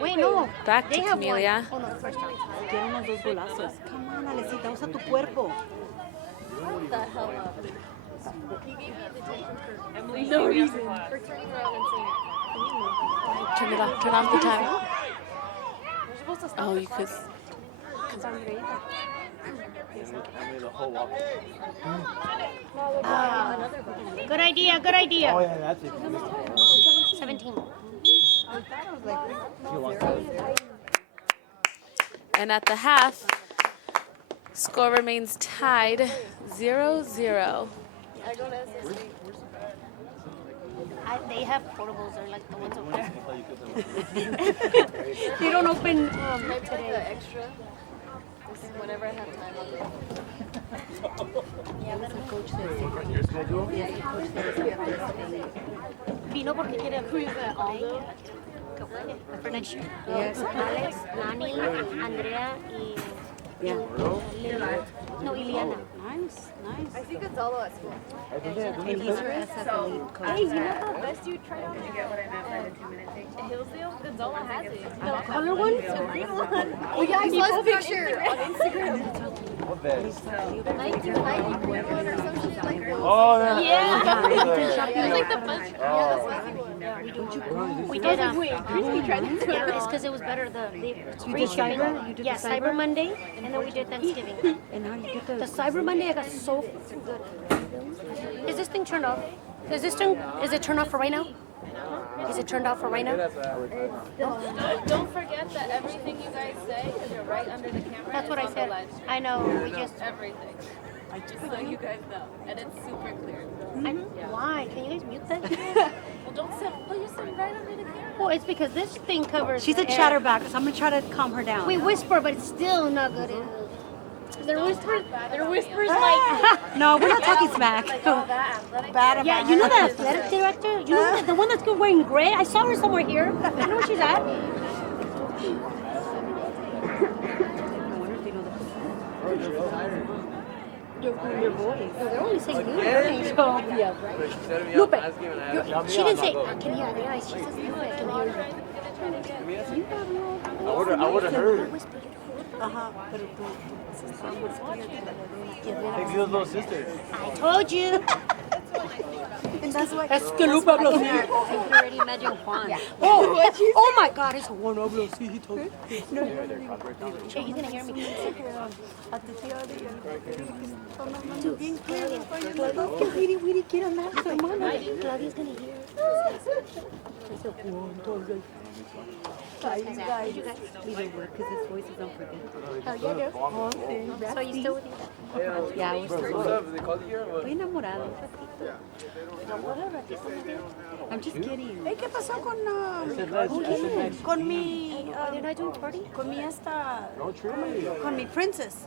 Wait, no. Back to They have one. Camelia. Oh, no, the first time. Quiero unos dos golazos. Come on, Alecita, usa tu cuerpo. No reason. Turn it off. Turn off the timer. Oh, you could. Good idea, good idea. Oh yeah, that's it. 17. And at the half, score remains tied 0-0. They have portables. They're like the ones over there. They don't open Can I play the extra? Whenever I have time, I'll do it. Vino porque quiere Aldo for next year. Yes. Alex, Nani, Andrea, y no, Iliana. Nice, nice. I think it's Aldo at school. And he's her SSFHS coach. Hey, you know how best you try out to get what I meant by the 2-minute thing? Hillsdale? Gonzalo has it. The color one? The green one. Oh yeah, I saw his picture on Instagram. What bed? 1990 green one or something like that. Oh, that. Yeah. It was like the bunch. Yeah, the spicy one. We did. Wait, Christy tried to do it. Yeah, it's because it was better. The free did shipping. Cyber? You did Yeah, the Cyber Cyber? Monday, and then we did Thanksgiving. And how you get The the... Cyber Monday, I got so good. Is this thing turned off? Is it turned off for right now? Is it turned off for right now? Don't forget that everything you guys say, because you're right under the camera. That's what is I on the said. live stream. I know. We just. Everything. Just so you guys know. And it's super clear. Why? Can you guys mute that? Well, don't sit. Well, you sit right under the camera. Well, it's because this thing covers. She's a air. chatterback, so I'm going to try to calm her down. We whisper, but it's still not good. They're whispers like. No, we're not talking smack. Yeah, you know the athletic director? You know the one that's good wearing gray? I saw her somewhere here. You know where she's at? Your voice. No, they're only saying you. So, yeah, right. Lupe, she didn't say, I can hear the eyes. She says, Lupe, I can hear you. I would have heard. Take those little sisters. I told you. And that's why. Es que Lupe habla así. I can already imagine Juan. Oh my God, it's Juan habla así. He told me. Che, he's gonna hear me. Claudia's gonna hear. You guys. Leave it work because his voice is unforgettable. So you still with you? Yeah, we're still What's up? They called you here or what? Estoy enamorado. I'm just kidding. ¿Qué pasó con mi They're not doing party? con mi esta con mi princess?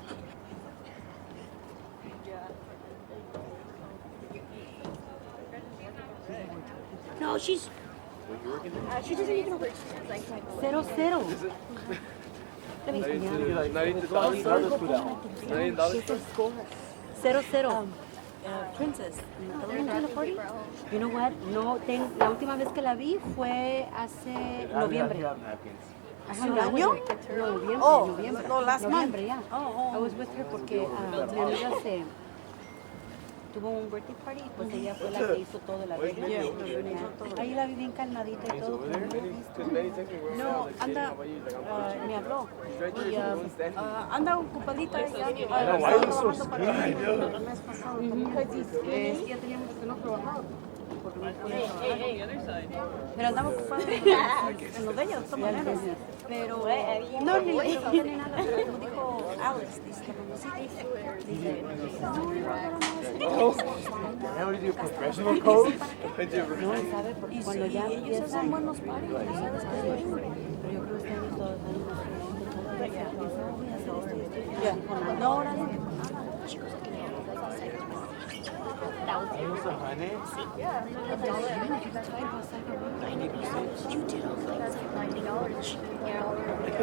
No, she doesn't even work. 0-0. Let me see. $0-0. Princess. You know what? No, la última vez que la vi fue hace noviembre. ¿Un año? Noviembre. No, last month. Noviembre, yeah. I was with her porque mi amiga tuvo un birthday party y pues ella fue la que hizo todo la regla. Ahí la vi bien calmadita y todo. No, anda, me habló. Y anda ocupadita ya. Why are you so scared? Ya tenía mucho que no trabajaba. Pero andaba ocupada en lo de ella, de todas maneras. Pero no tiene nada, pero como dijo Alex, dice que What do you do? Professional code? No, ¿sabe? Porque cuando ya empiezan... son buenos pares, ¿sabes qué? Pero yo creo que están todos No, ahora no.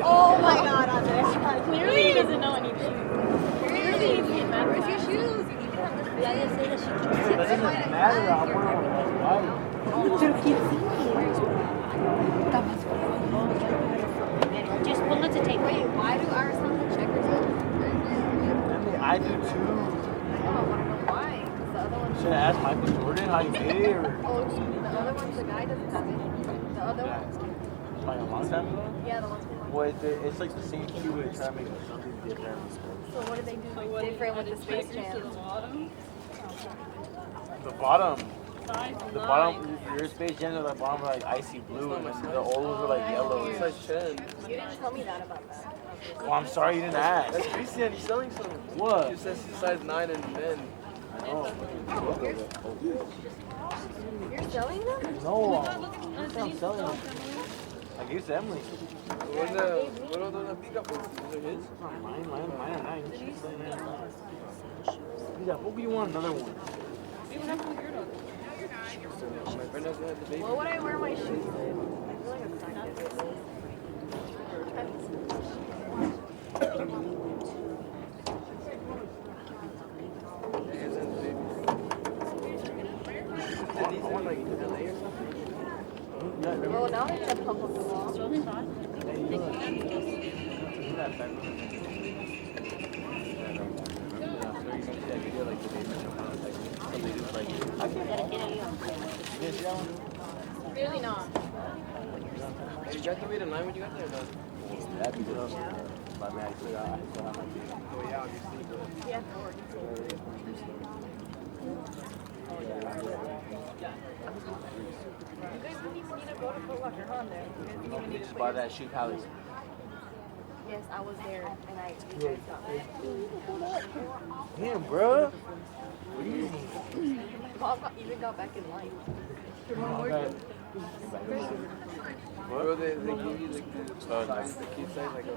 Oh my God, Andres. Clearly he doesn't know anything. Clearly he's getting mad. Where's your shoes? It doesn't matter. I want to Just pull it to take. Wait, why do ours have the checkers on? I do too. I don't want to know why. 'Cause the other one's... Should I ask Michael Jordan how you did it? Or Oh, the other one's the guy doesn't have it. The other one's... like a long time ago? Yeah, the one's... Well, it's like the same cue, but trying to make something different. So what did they do different with the Space Jam? The bottom. The bottom, your Space Jams are like bottom are like icy blue, and the old ones are like yellow. It's like Chen. You didn't tell me that about that. Well, I'm sorry you didn't ask. That's Christian. He's selling some. What? He says he's size 9 in men. I know. You're selling them? No, I'm selling them. I gave it to Emily. What are those pick up? Those are his? Mine are nice. Yeah, what do you want? Another one? My friend doesn't have the baby. What would I wear my shoes with? I feel like I'm stuck. Well, now they can pump up the wall. Really not. You got to wait in line when you got there, though. That'd be good. But man, I still have my baby. Oh, yeah, obviously. But... Yeah. You guys didn't even need to go to Foot Locker, huh? There. You guys didn't even need to Just buy that Shoe Palace. Yes, I was there, and you guys got me. Damn, bro. Mom even got back in line. Bro, they give you like the size, the kid size, like a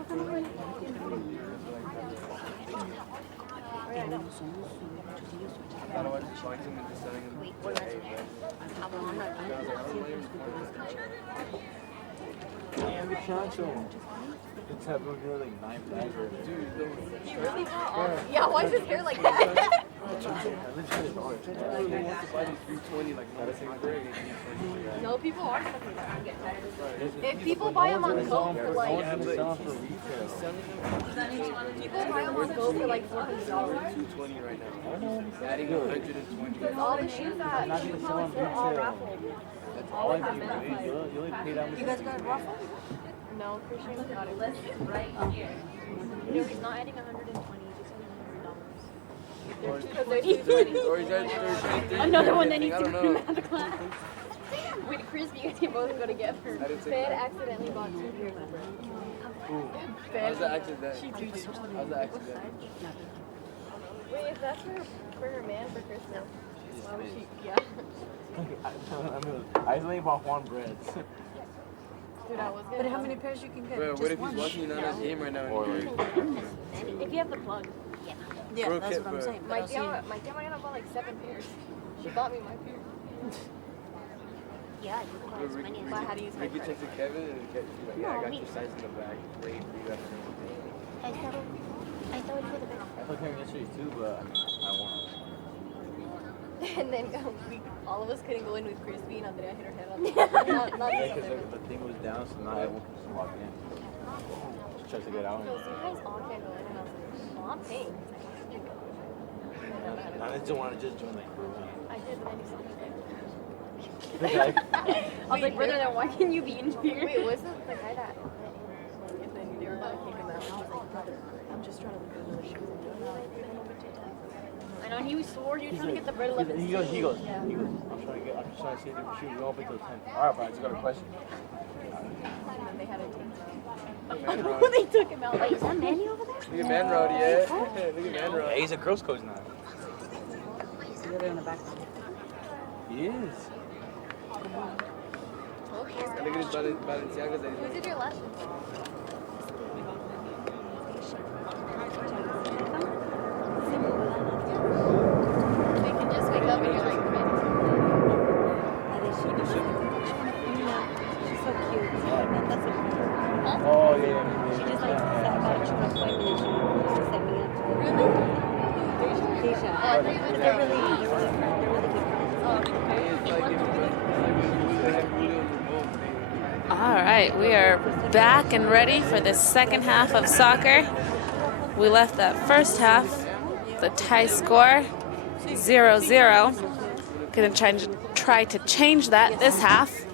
It's having like 9 bags or Yeah, why is his hair like that? No, people are sucking that and get tired of it. If people buy them on Go for like, people buy them on Go for like $400. $220 right now. Adding $120. Because all the shoes that she posts are all raffled. All of them. You guys got a raffle? No, Christian got it. Right here. No, he's not adding 120. Another one that needs to come out of the class. With Chris, you guys can both go together. Fed accidentally bought 2 pairs of bread. How's the accident? How's the accident? Wait, if that's for her man for Christmas, why would she? Yeah. I only bought 1 bread. Dude, I was But how many pairs you can get? Bro, what if he's watching Nana's game right now? if you have the plug. Yeah, Bro, that's what I'm bro. saying. My dad might have bought like 7 pairs. She bought me my pair. Yeah, you can buy as many as But how do you use my Ricky credit? texted Kevin and Kevin's like, yeah, I got your size in the back. Wait for you guys. I thought it for the best. I thought Karen yesterday too, but I won. And then all of us couldn't go in with Crispy and Andrea hit her head on the not Yeah, the because the thing was down, so now everyone can just walk in. Just try to get out. So you guys all can't go in, and I was like, well, I'm paying. I just want to just join the crew. I did, but then he saw me there. Okay. I was like, brother, then why can you be in here? Wait, wasn't the guy that went in and then they were gonna kick him out? I was like, brother, I'm just trying to look at another shoe. I know, and he swore he was trying to get the bread 11. He goes, I'm trying to see if shoes. We open till 10. Alright, but I just got a question. And then they had to take him out. They took him out. Wait, is that Manny over there? Look at Manroad, yeah. Look at Manroad. Yeah, he's a girls coach now. Literally on the back. He is. Okay. Look at his Balenciagas that Who did your lashes? They can just wake up and you're like, ready. She's so cute. That's a Oh, yeah. She just like sat about a chicken appointment and she set me up. Really? Keisha. Oh, I thought you meant They're really good friends. All right, we are back and ready for the second half of soccer. We left that first half, the tie score, 0-0. Gonna try to change that this half.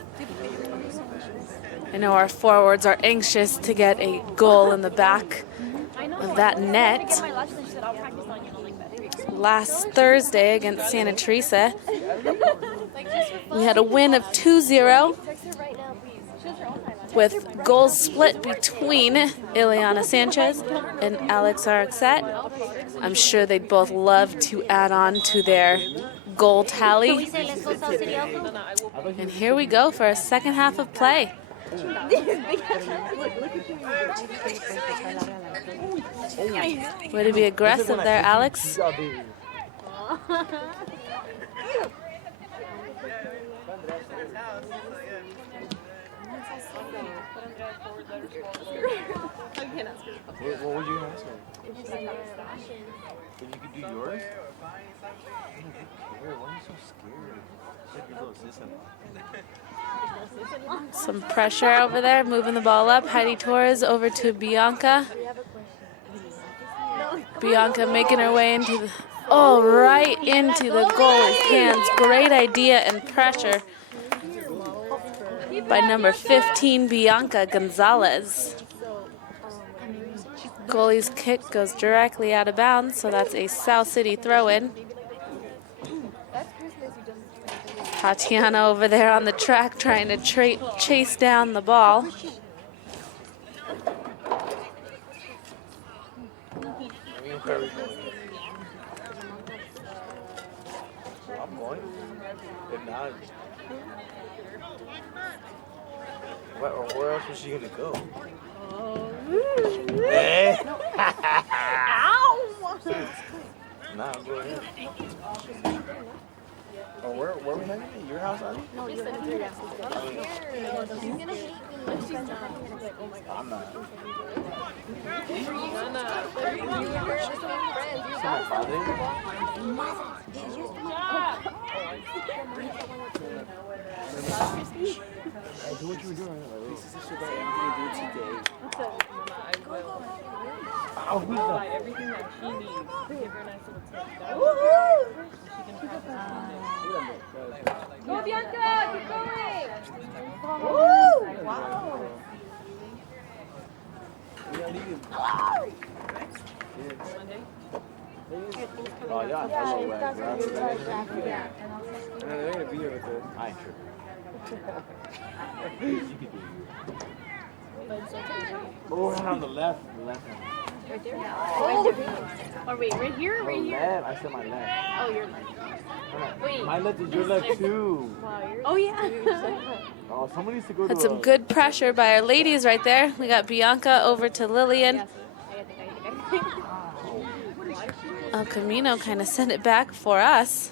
I know our forwards are anxious to get a goal in the back of that net. Last Thursday against Santa Teresa, we had a win of 2-0 with goals split between Ileana Sanchez and Alex Arixet. I'm sure they'd both love to add on to their goal tally. And here we go for a second half of play. Way to be aggressive there, Alex. What would you ask her? If you could do yours? Why are you so scared? Check your little assistant. Some pressure over there, moving the ball up. Heidi Torres over to Bianca. Bianca making her way into the... Oh, right into the goalie's hands. Great idea and pressure by number 15, Bianca Gonzalez. Goalie's kick goes directly out of bounds, so that's a South City throw-in. Tatiana over there on the track trying to chase down the ball. I'm going. If not, where else was she gonna go? Nah, go ahead. Oh, where we hanging? At your house, Ali? No, you said it's she's gonna hate me. I'm not. Friends. ¿Son los padres? Hey, do what you were doing. This is the shit that I'm gonna do today. Oh, who's that? Everything that she needs. Give her a nice little tip. Go, Bianca! Keep going! Wow. Oh, yeah, hello, Yeah. They're gonna be here with this. I ain't tripping. You can do it. Oh, right on the left. The left hand. Right there? Oh! Or wait, right here or right here? Left. I said my left. Oh, your left. Wait. My left is your left too. Wow, yours Oh, yeah. Oh, someone needs to go Had to some good pressure by our ladies right there. We got Bianca over to Lillian. El Camino kind of sent it back for us.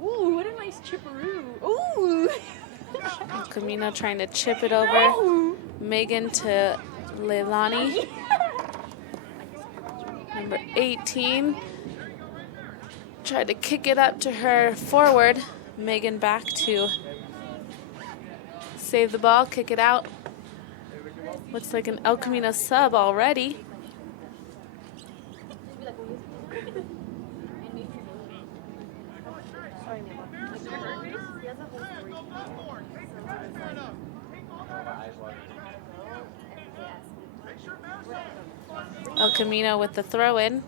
Ooh, what a nice chipperoo. Ooh! El Camino trying to chip it over. Megan to Leilani. Number 18. Tried to kick it up to her forward. Megan back to save the ball, kick it out. Looks like an El Camino sub already. El Camino with the throw in.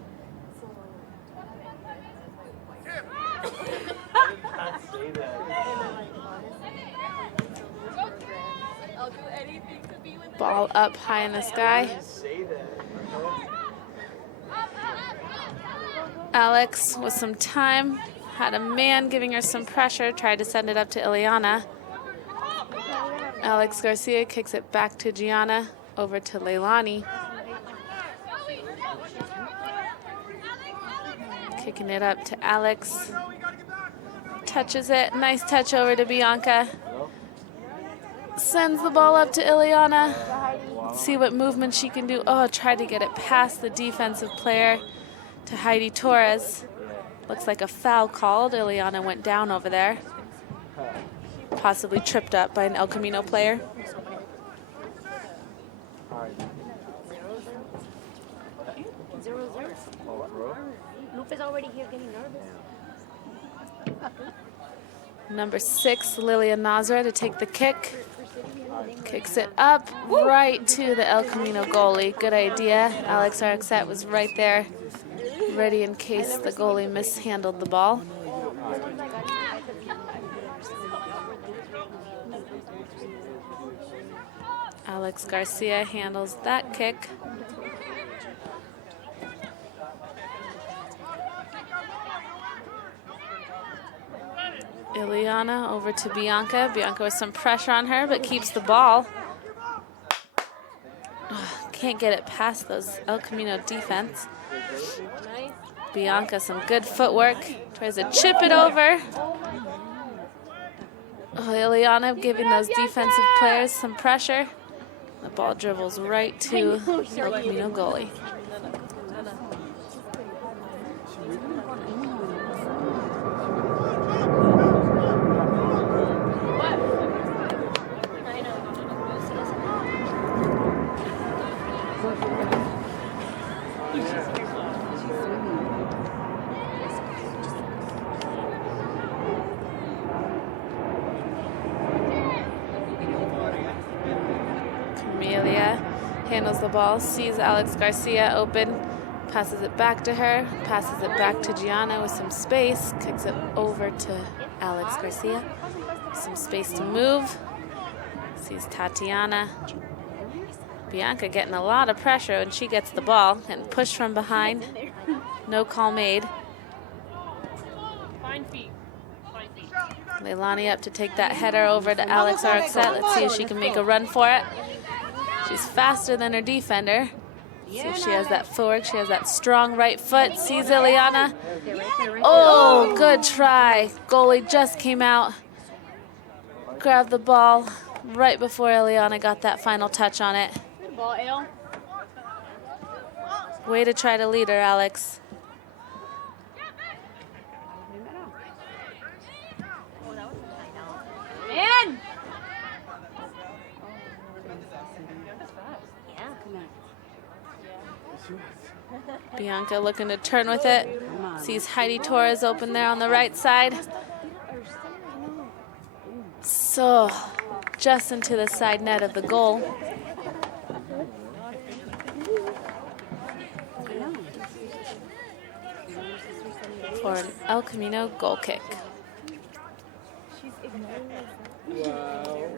Ball up high in the sky. Alex with some time. Had a man giving her some pressure. Tried to send it up to Ileana. Alex Garcia kicks it back to Gianna. Over to Leilani. Kicking it up to Alex. Touches it. Nice touch over to Bianca. Sends the ball up to Ileana. Let's see what movement she can do. Oh, tried to get it past the defensive player to Heidi Torres. Looks like a foul called. Ileana went down over there. Possibly tripped up by an El Camino player. Lupe's already here getting nervous. Number 6, Lilian Nazra to take the kick. Kicks it up right to the El Camino goalie. Good idea. Alex Arxette was right there, ready in case the goalie mishandled the ball. Alex Garcia handles that kick. Ileana over to Bianca. Bianca with some pressure on her, but keeps the ball. Can't get it past those El Camino defense. Bianca, some good footwork. Tries to chip it over. Oh, Ileana giving those defensive players some pressure. The ball dribbles right to El Camino goalie. Handles the ball, sees Alex Garcia open, passes it back to her, passes it back to Gianna with some space, kicks it over to Alex Garcia. Some space to move. Sees Tatiana. Bianca getting a lot of pressure when she gets the ball and pushed from behind. No call made. Leilani up to take that header over to Alex Arxette. Let's see if she can make a run for it. She's faster than her defender. So she has that footwork. She has that strong right foot. Sees Ileana. Oh, good try. Goalie just came out. Grabbed the ball right before Ileana got that final touch on it. Good ball, Ale. Way to try to lead her, Alex. Man! Bianca looking to turn with it. Sees Heidi Torres open there on the right side. So, just into the side net of the goal. For an El Camino goal kick. Wow.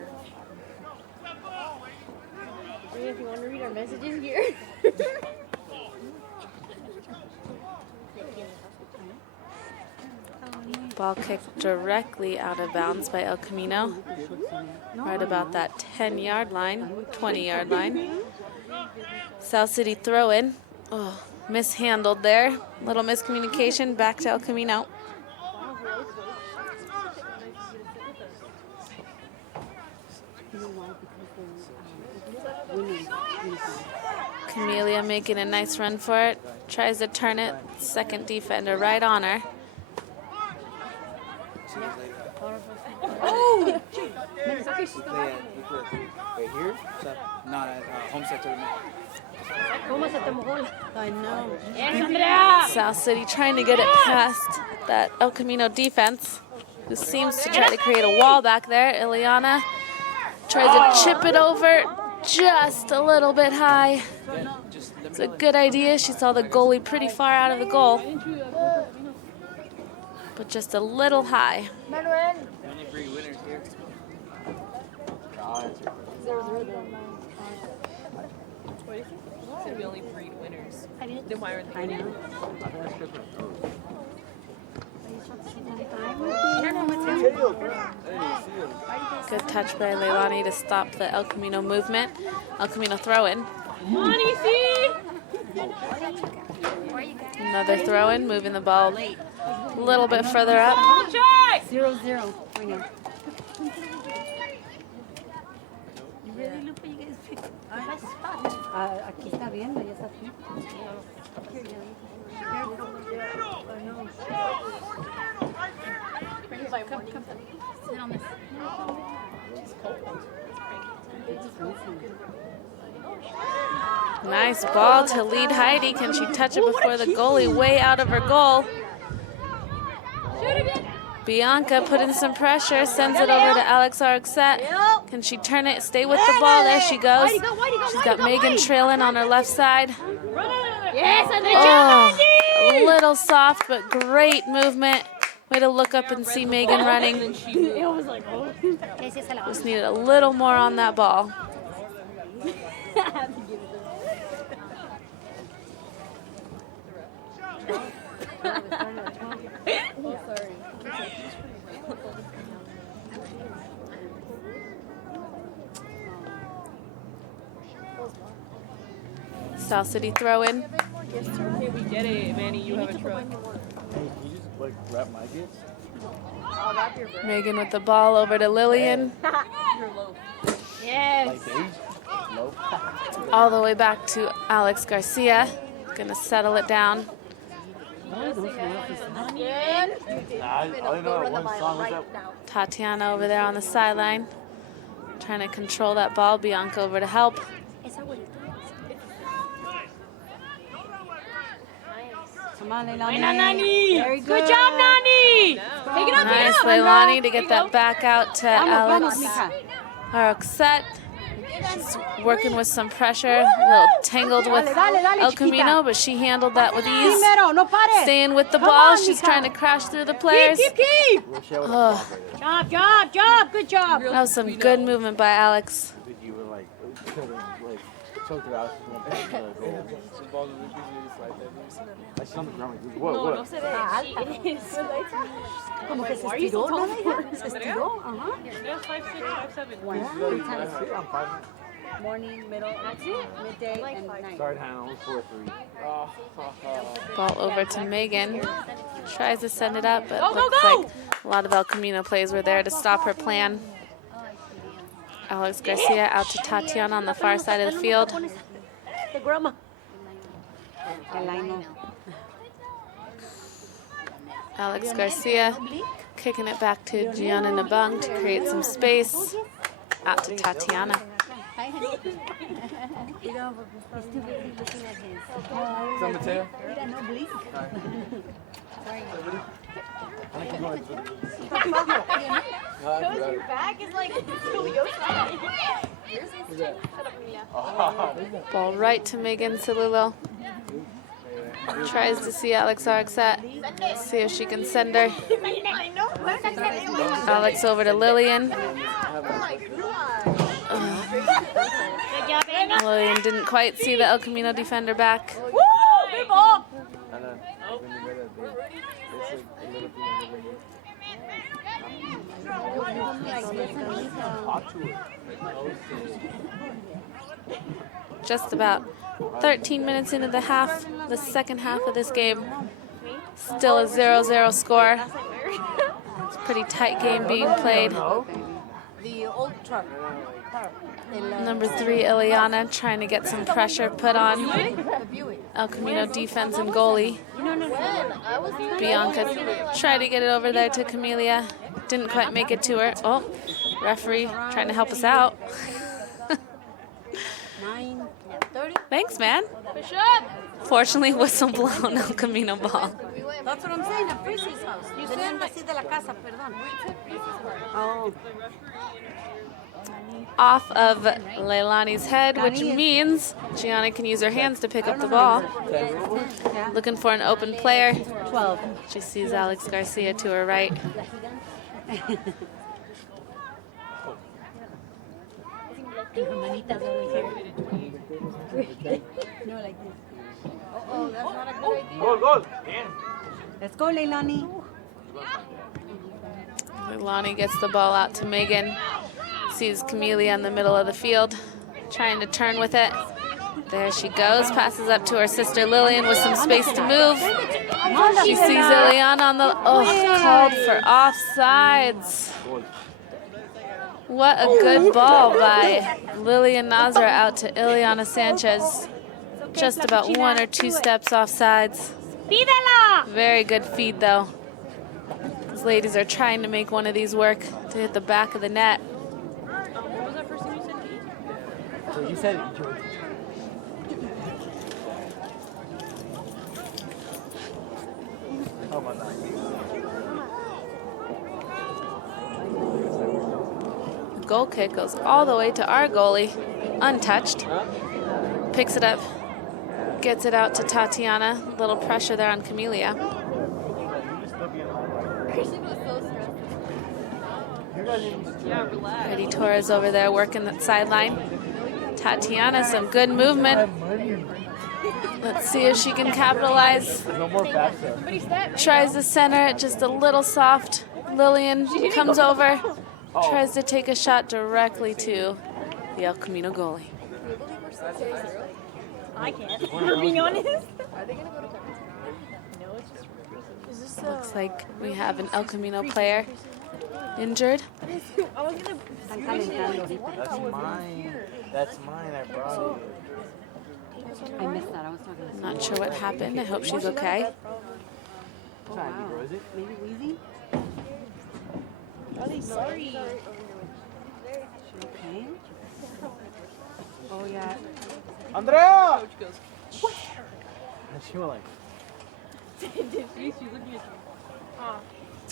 If you want to read our messages here. Ball kicked directly out of bounds by El Camino. Right about that 10-yard line, 20-yard line. South City throw in. Oh, mishandled there. Little miscommunication. Back to El Camino. Camellia making a nice run for it. Tries to turn it. Second defender right on her. Oh! Right here? Not at Homestead Tournament. I know. Yes, Andrea! South City trying to get it past that El Camino defense, who seems to try to create a wall back there. Ileana tries to chip it over just a little bit high. It's a good idea. She saw the goalie pretty far out of the goal, but just a little high. Only 3 winners here. We only breed winners. Then why aren't they I know. Good touch by Leilani to stop the El Camino movement. El Camino throw in. Another throw in, moving the ball a little bit further up. 0-0. Right now. Aquí está bien, ya está aquí. Nice ball to lead Heidi. Can she touch it before the goalie way out of her goal? Bianca put in some pressure, sends it over to Alex Arxet. Can she turn it, stay with the ball? There she goes. She's got Megan trailing on her left side. Oh, a little soft, but great movement. Way to look up and see Megan running. Just needed a little more on that ball. South City throw in. Okay, we get it, Manny. You have a truck. Hey, can you just like wrap my gifts? Megan with the ball over to Lillian. You're low. Like beige? Low? All the way back to Alex Garcia. Gonna settle it down. Nah, I only know that one song. What's that? Tatiana over there on the sideline. Trying to control that ball. Bianca over to help. Come on, Leilani. Nani! Very good. Good job, Nani! Take it up, Nice, take it up. Leilani, to get that back out to Alex Mija. Arxet. She's working with some pressure. A little tangled with El Camino, but she handled that with ease. Primero, no pare. Staying with the Come ball. on, She's mija. trying to crash through the players. Keep. Oh, Job. Good job. that was some good movement by Alex. I think you were like choked her out. Some balls are usually just like that. I see on the ground. Like, what? She is. Como que se estiró, ¿no? Se estiró. Ajá. Yeah, 5'6", 5'7". I'm 5. Morning, middle, midday, and night. Start handle 4-3. Ball over to Megan. Tries to send it up, but looks like a lot of El Camino players were there to stop her plan. Alex Garcia out to Tatiana on the far side of the field. The grandma. Alex Garcia kicking it back to Gianna Nabung to create some space. Out to Tatiana. Your back is like Ball right to Megan Cellulo. Tries to see Alex Arxat. See if she can send her. Alex over to Lillian. Lillian didn't quite see the El Camino defender back. Woo! Good ball! Just about 13 minutes into the second half of this game. Still a 0-0 score. It's a pretty tight game being played. The old truck. Number 3, Ileana, trying to get some pressure put on El Camino defense and goalie. Bianca tried to get it over there to Camelia. Didn't quite make it to her. Oh, referee trying to help us out. Thanks, man. Fortunately, whistle blown El Camino ball. That's what I'm saying, at Prissy's house. You said así de la casa, perdón. Oh. Off of Leilani's head, which means Gianna can use her hands to pick up the ball. Looking for an open player. 12. She sees Alex Garcia to her right. Oh, that's not a good idea. Goal. Let's go, Leilani. Leilani gets the ball out to Megan. Sees Camelia in the middle of the field, trying to turn with it. There she goes, passes up to her sister Lillian with some space to move. She sees Ileana on the, called for offsides. What a good ball by Lillian Nazra out to Ileana Sanchez. Just about 1 or 2 steps offsides. Very good feed though. These ladies are trying to make one of these work to hit the back of the net. What was that first thing you said to eat? So you said it, George. Oh my God. The goal kick goes all the way to our goalie, untouched. Picks it up, gets it out to Tatiana. A little pressure there on Camelia. Eddie Torres over there working the sideline. Tatiana, some good movement. Let's see if she can capitalize. Tries to center it, just a little soft. Lillian comes over, tries to take a shot directly to the El Camino goalie. I can't. For being honest. Are they gonna go to no, it's just. Looks like we have an El Camino player injured. I was gonna. That's mine. That's mine. I brought it. I missed that. I was talking to Not sure what happened. I hope she's okay. Oh, wow. Maybe wheezy? Are they sorry? Okay. Oh, yeah. Andrea! Coach goes, And she went like, did she? She's looking at you.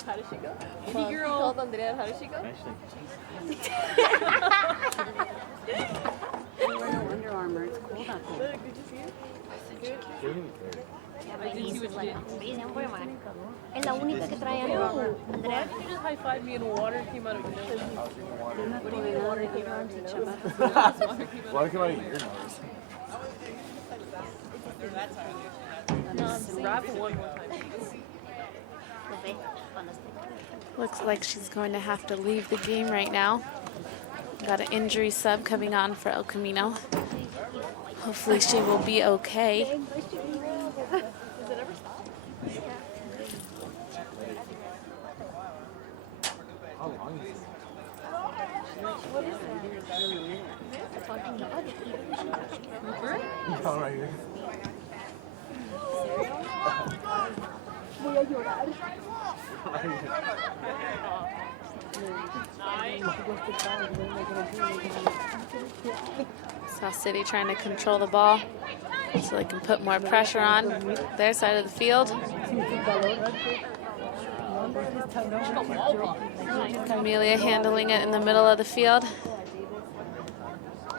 How did she go? Indie girl. He called Andrea. How did she go? We're wearing Under Armour. It's cold out there. Did you see it? Es la única que trae Andrea. Andrea, you just high-fived me and water came out of your nose. What do you mean water came out of your nose? Water came out of your nose. Rap one more time. Looks like she's going to have to leave the game right now. Got an injury sub coming on for El Camino. Hopefully she will be okay. Voy a llorar. South City trying to control the ball so they can put more pressure on their side of the field. Amelia handling it in the middle of the field.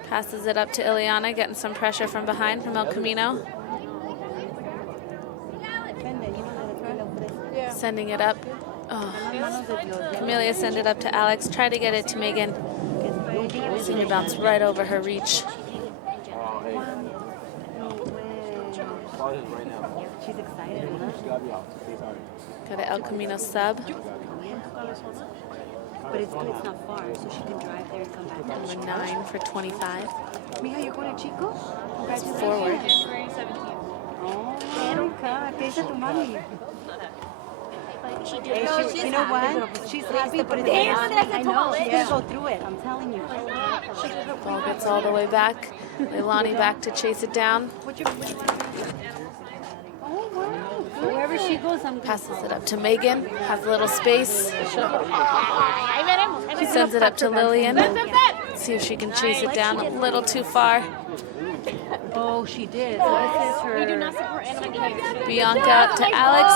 Passes it up to Ileana, getting some pressure from behind from El Camino. Sending it up. Oh. Camelia send it up to Alex. Try to get it to Megan. Seen it bounce right over her reach. She's excited. Got an El Camino sub. But it's good, it's not far, so she can drive there and come back. Number 9 for 25. Mija, you're going to Chico? Congratulations. Forward. January 17th. Oh, God. ¿Qué dice tu mami? She did. Hey, No, you know what? She's happy, but it's I know, she's going to go through it. I'm telling you. Ball gets all the way back. Leilani back to chase it down. Wherever she goes, I'm Passes it up to Megan. Has a little space. She sends it up to Lillian. See if she can chase it down a little too far. Oh, she did. So this is her. We do not support animal Bianca up to Alex.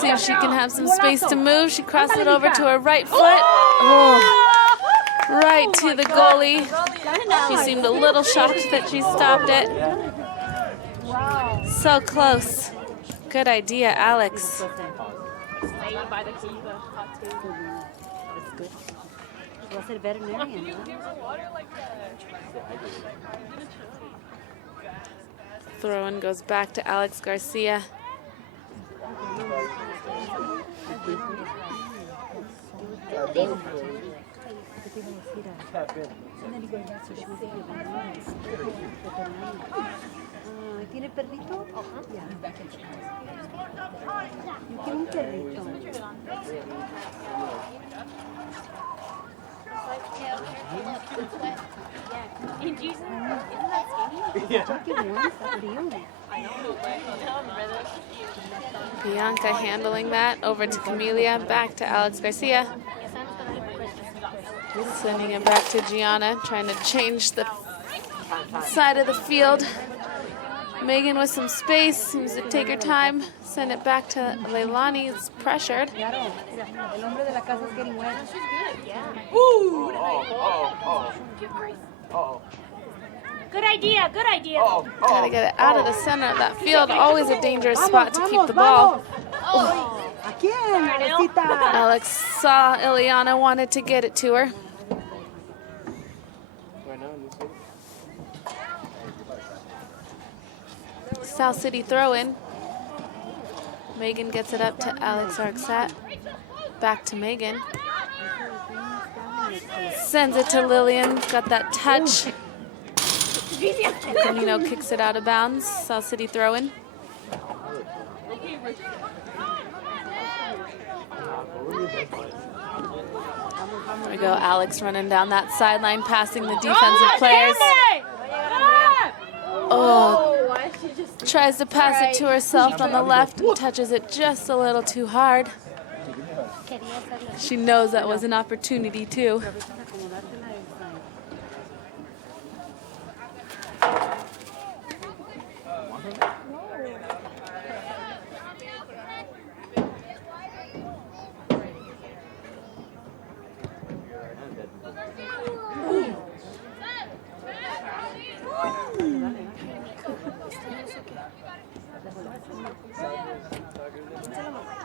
See if she can have some space to move. She crosses it over to her right foot. Oh, right to the goalie. She seemed a little shocked that she stopped it. So close. Good idea, Alex. by the cave. That's good. Was it veterinarian? Throw-in goes back to Alex Garcia. ¿Tiene perrito? Ya. Yo quiero un perrito. In Jesus, isn't that skinny? Bianca handling that over to Camelia, back to Alex Garcia. Sending it back to Gianna, trying to change the side of the field. Megan with some space, seems to take her time. Send it back to Leilani, it's pressured. Good idea, good idea. Gotta get it out of the center of that field. Always a dangerous spot to keep the ball. Alex saw Ileana, wanted to get it to her. South City throw-in. Megan gets it up to Alex Arxat. Back to Megan. Sends it to Lillian. Got that touch. Camino kicks it out of bounds. South City throw-in. There we go. Alex running down that sideline, passing the defensive players. Oh, tries to pass it to herself on the left and touches it just a little too hard. She knows that was an opportunity too.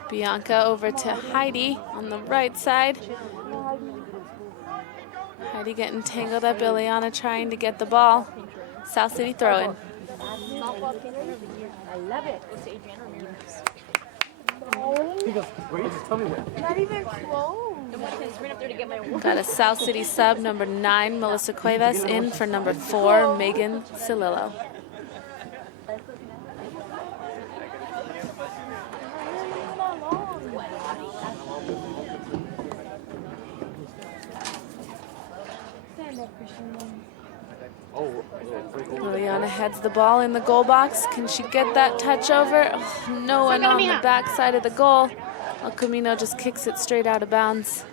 Bianca over to Heidi on the right side. Heidi getting tangled up. Ileana trying to get the ball. South City throw-in. I love it. Wait, just tell me when. Not even close. ran up there to get my award. Got a South City sub, number 9, Melissa Cuevas, in for number 4, Megan Cilillo. Liliana heads the ball in the goal box. Can she get that touch over? Oh, no one on the back side of the goal. El Camino just kicks it straight out of bounds.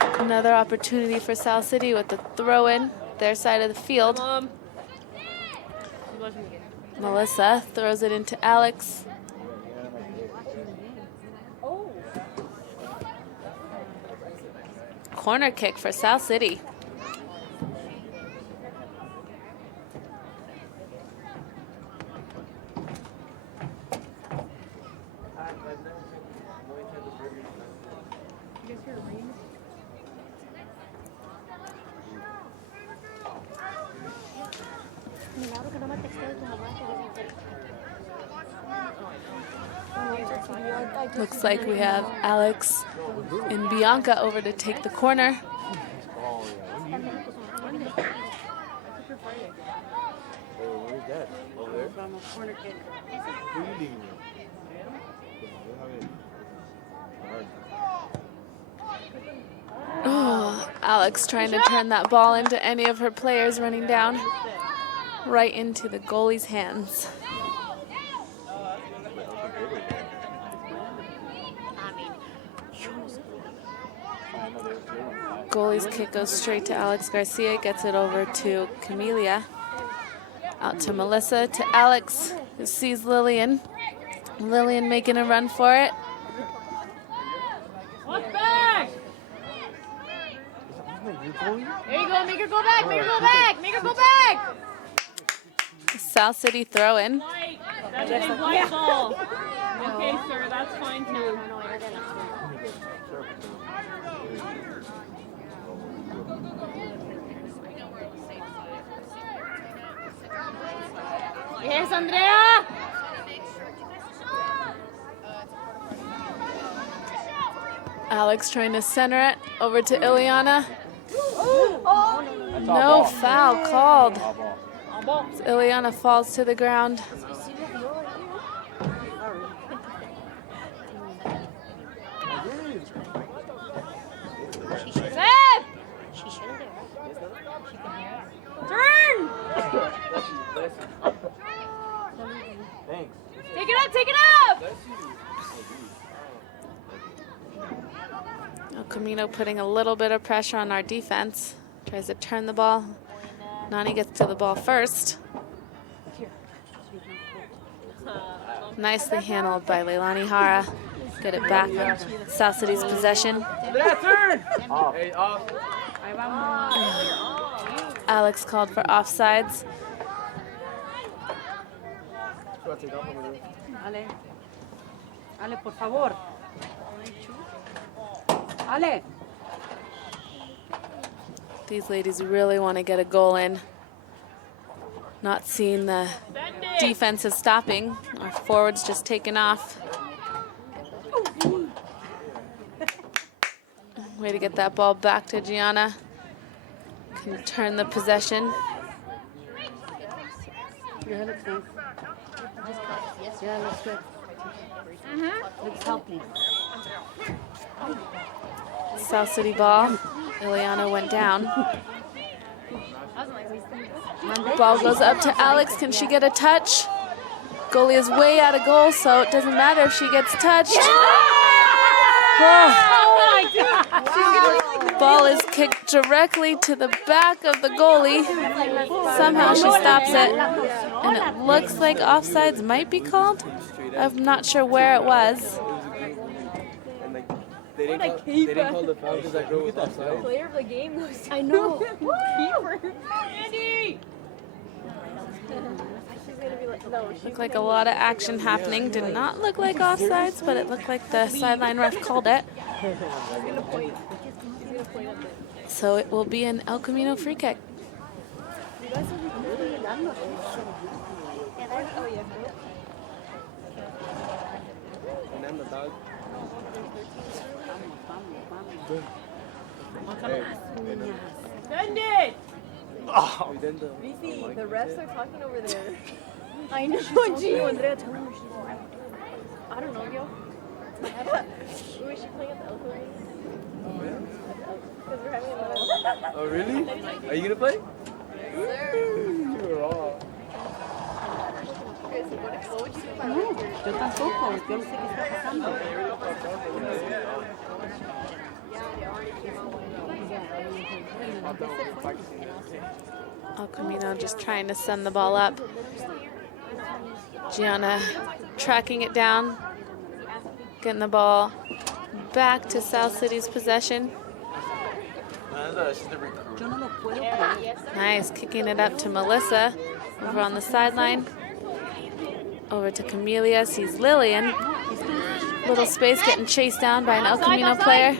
Another opportunity for South City with the throw-in, their side of the field. Melissa throws it into Alex. Corner kick for South City. Looks like we have Alex and Bianca over to take the corner. Where's that? Over there? Corner kick. Who are you leaving Oh, Alex trying to turn that ball into any of her players running down right into the goalie's hands. Goalie's kick goes straight to Alex Garcia, gets it over to Camelia. Out to Melissa, to Alex, who sees Lillian. Lillian making a run for it. What's back? There you go, make her go back, make her go back, make her go back! South City throw-in. That's a big white ball. Okay, sir, that's fine too. Yes, Andrea! Alex trying to center it over to Ileana. No foul called. So Ileana falls to the ground. Turn! Thanks. Take it up, take it up! El Camino putting a little bit of pressure on our defense. Tries to turn the ball. Nani gets to the ball first. Nicely handled by Leilani Hara. Get it back on South City's possession. Alex called for offsides. Ale. Ale, por favor. Ale. These ladies really want to get a goal in. Not seeing the defense is stopping. Our forwards just taking off. Way to get that ball back to Gianna. Can turn the possession. Your hair looks nice. Yeah, looks good. Looks healthy. South City ball. Ileana went down. Ball goes up to Alex. Can she get a touch? Goalie is way out of goal, so it doesn't matter if she gets touched. Oh. Ball is kicked directly to the back of the goalie. Somehow she stops it. And it looks like offsides might be called. I'm not sure where it was. They didn't call the foul because that girl was offside. Player of the game was. I know. Andy! Looked like a lot of action happening. Did not look like offsides, but it looked like the sideline ref called it. So it will be an El Camino free kick. Send it! Oh. BC, the refs are talking over there. I know, gee. I don't know, yo. Who is she playing at the Elko game? Because we're having another. Oh, really? Are you gonna play? You're wrong. Yo tampoco, yo no sé qué está pasando. El Camino just trying to send the ball up. Gianna tracking it down, getting the ball back to South City's possession. Nice, kicking it up to Melissa over on the sideline. Over to Camellia, sees Lillian. Little space, getting chased down by an El Camino player.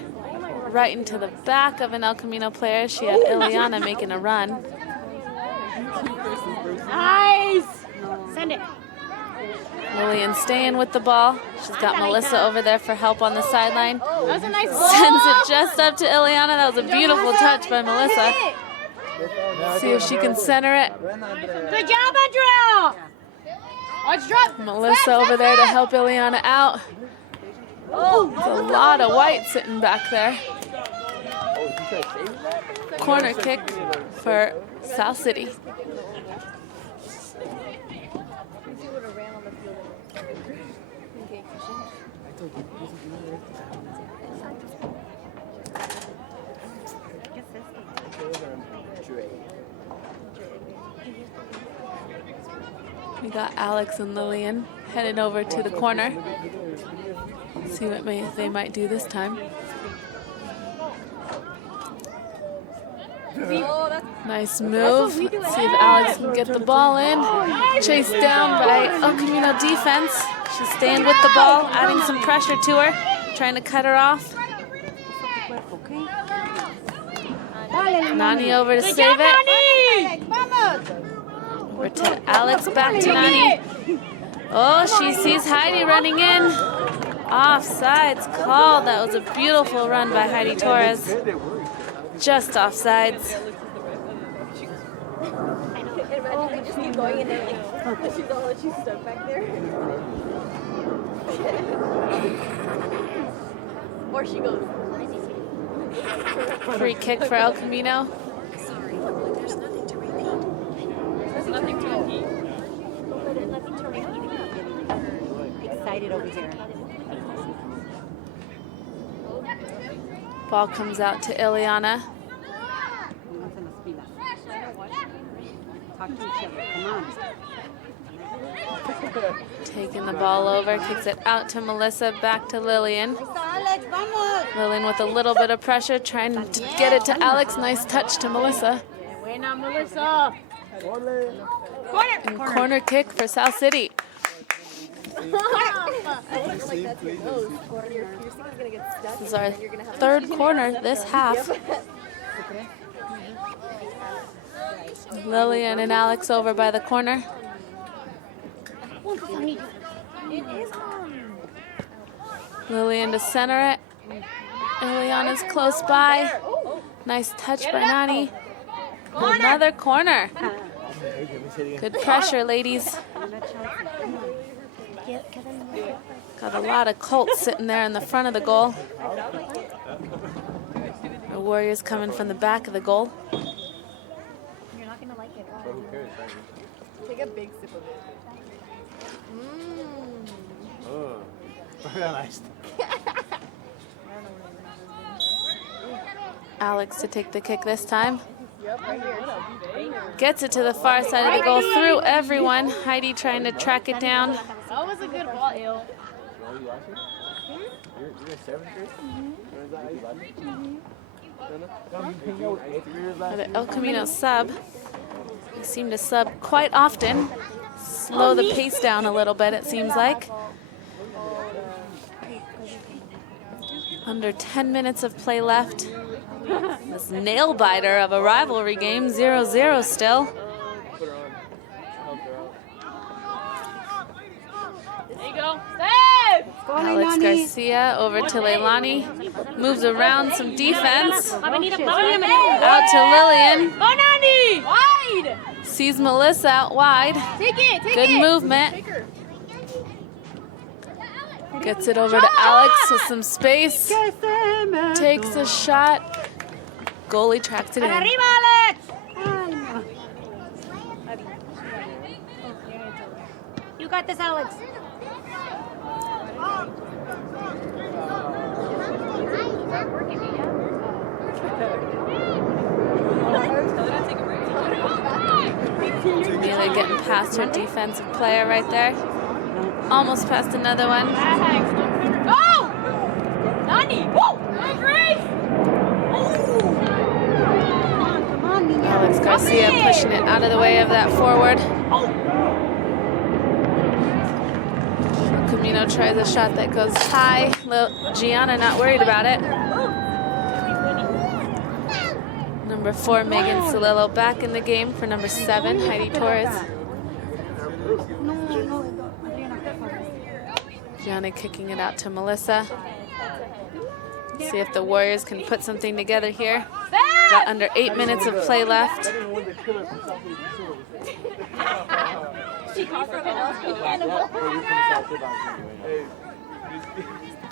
Right into the back of an El Camino player. She had Ileana making a run. Nice! Send it. Lillian staying with the ball. She's got Melissa over there for help on the sideline. That was a nice ball. Sends it just up to Ileana. That was a beautiful touch by Melissa. See if she can center it. Good job, Andrea! Watch drop. Melissa over there to help Ileana out. There's a lot of white sitting back there. Corner kick for South City. We got Alex and Lillian headed over to the corner. See what they might do this time. Nice move. Let's see if Alex can get the ball in. Chased down by El Camino defense. She's staying with the ball, adding some pressure to her, trying to cut her off. Nani over to save it. Over to Alex, back to Nani. Oh, she sees Heidi running in. Offsides called. That was a beautiful run by Heidi Torres. Just offsides. Imagine we just keep going and then like she's stuck back there. Or she goes. Free kick for El Camino. There's nothing to repeat. There's nothing to repeat. Excited over here. Ball comes out to Ileana. Talk to each other. Come on. Taking the ball over, kicks it out to Melissa, back to Lillian. Lillian with a little bit of pressure, trying to get it to Alex. Nice touch to Melissa. Buena, Melissa. And corner kick for South City. This is our third corner this half. Lillian and Alex over by the corner. Lillian to center it. Ileana's close by. Nice touch by Nani. Another corner. Good pressure, ladies. Got a lot of Colts sitting there in the front of the goal. The Warriors coming from the back of the goal. You're not gonna like it. Take a big sip of it. Nice. Alex to take the kick this time. Gets it to the far side of the goal through everyone. Heidi trying to track it down. That was a good ball, Il. You're a seventh grade? The El Camino sub. They seem to sub quite often. Slow the pace down a little bit, it seems like. Under 10 minutes of play left. This nail biter of a rivalry game, 0-0 still. There you go. Save! Alex Alex Garcia over to Leilani. Moves around some defense. Out to Lillian. Wide! Sees Melissa out wide. Take it! Good movement. Gets it over to Alex with some space. Takes a shot. Goalie tracks it in. Arriba, Alex! You got this, Alex. Amelia getting past her defensive player right there. Almost past another one. Oh! Nani! Woo! Grace! Alex Garcia pushing it out of the way of that forward. Camino tries a shot that goes high. Gianna not worried about it. Number 4, Megan Solillo back in the game for number 7, Heidi Torres. Gianna kicking it out to Melissa. See if the Warriors can put something together here. Got under 8 minutes of play left.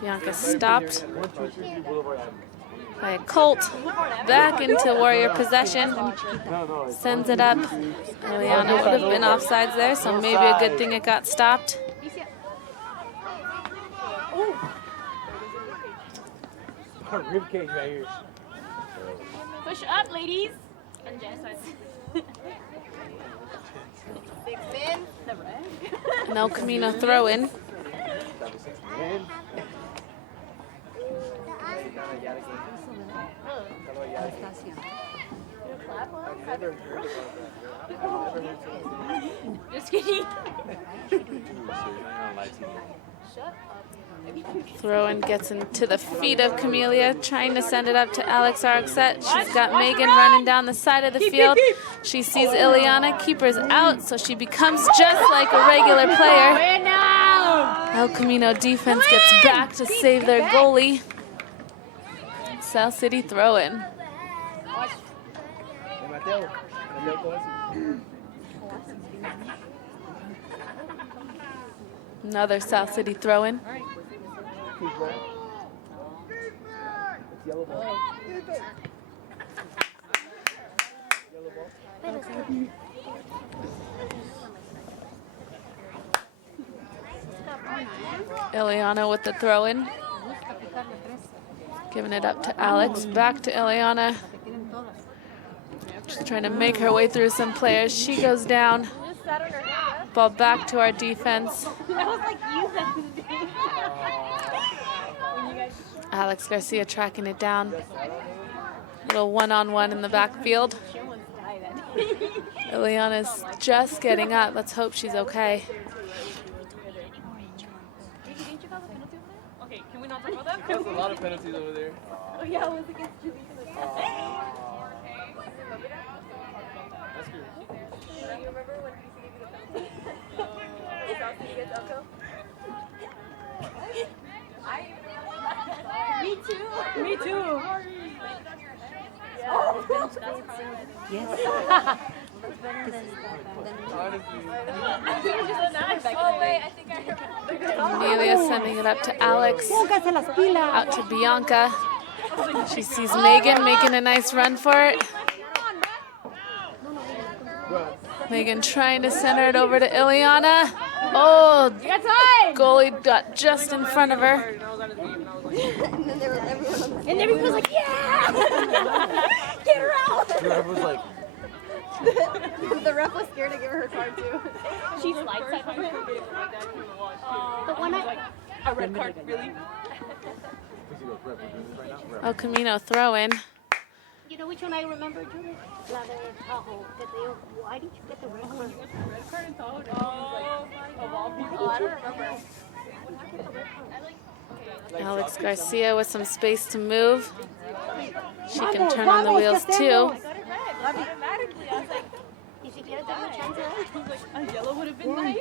Bianca stopped by a Colt. Back into Warrior possession. Sends it up. Eliana would have been offsides there, so maybe a good thing it got stopped. Rib cage right here. Push up, ladies. And No Camino throw in. Just kidding. Throw in gets into the feet of Camelia, trying to send it up to Alex Arxet. She's got Megan running down the side of the field. She sees Ileana, keeper's out, so she becomes just like a regular player. El Camino defense gets back to save their goalie. South City throw in. Another South City throw in. Ileana with the throw in. Giving it up to Alex. Back to Ileana. Just trying to make her way through some players. She goes down. Ball back to our defense. Alex Garcia tracking it down. Little one-on-one in the backfield. Ileana's just getting up. Let's hope she's okay. Okay, can we not talk about that? There's a lot of penalties over there. Oh yeah, it was against Julie. That's good. You remember when PC gave you the penalty? South City gets Elko? Me too. Me too. Yes. Oh wait, I think I remember. Amelia sending it up to Alex. Out to Bianca. She sees Megan making a nice run for it. Megan trying to center it over to Ileana. Oh, goalie got just in front of her. And everyone was like, yeah! Get her out! The ref was like, The ref was scared to give her her card too. She's like that. The one a red card, really? El Camino throw in. You know which one I remember, Julie? La de Tahoe. Why did you get the red card? Red card in Tahoe? Oh, of all people. I don't remember. Alex Garcia with some space to move. She can turn on the wheels too. Yellow would have been nice.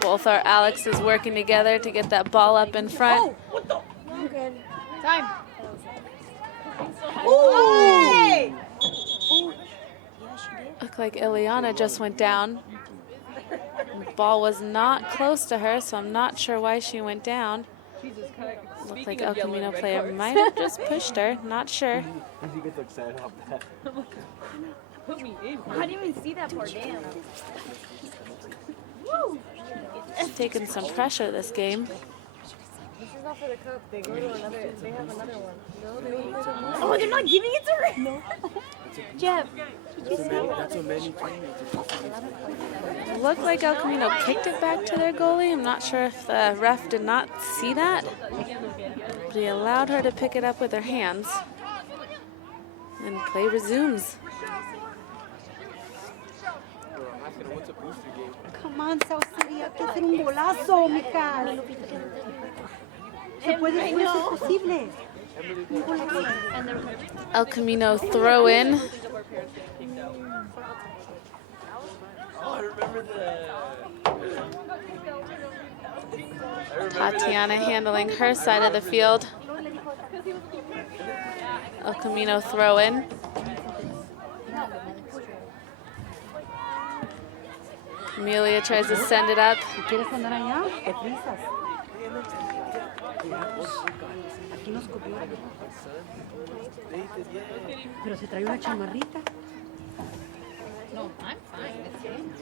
Both our Alexes working together to get that ball up in front. I'm good. Time. Hey! Looked like Ileana just went down. The ball was not close to her, so I'm not sure why she went down. Looked like El Camino player might have just pushed her. Not sure. He gets excited about that. Put me in. I didn't even see that part. Damn. She's taking some pressure this game. This is not for the cup. They go to another. They have another one. No, they don't. Oh, they're not giving it to her? No. Jeff. That's what many Looked like El Camino kicked it back to their goalie. I'm not sure if the ref did not see that. But he allowed her to pick it up with her hands. And play resumes. Come on, South City, hay que hacer un golazo, Mical. Se puede, es posible. Un golazo. El Camino throw in. Tatiana handling her side of the field. El Camino throw in. Amelia tries to send it up. ¿Quieres andar allá? Te frisas. Aquí nos copió. Pero se trae una chamarrita. No, I'm fine. It's you.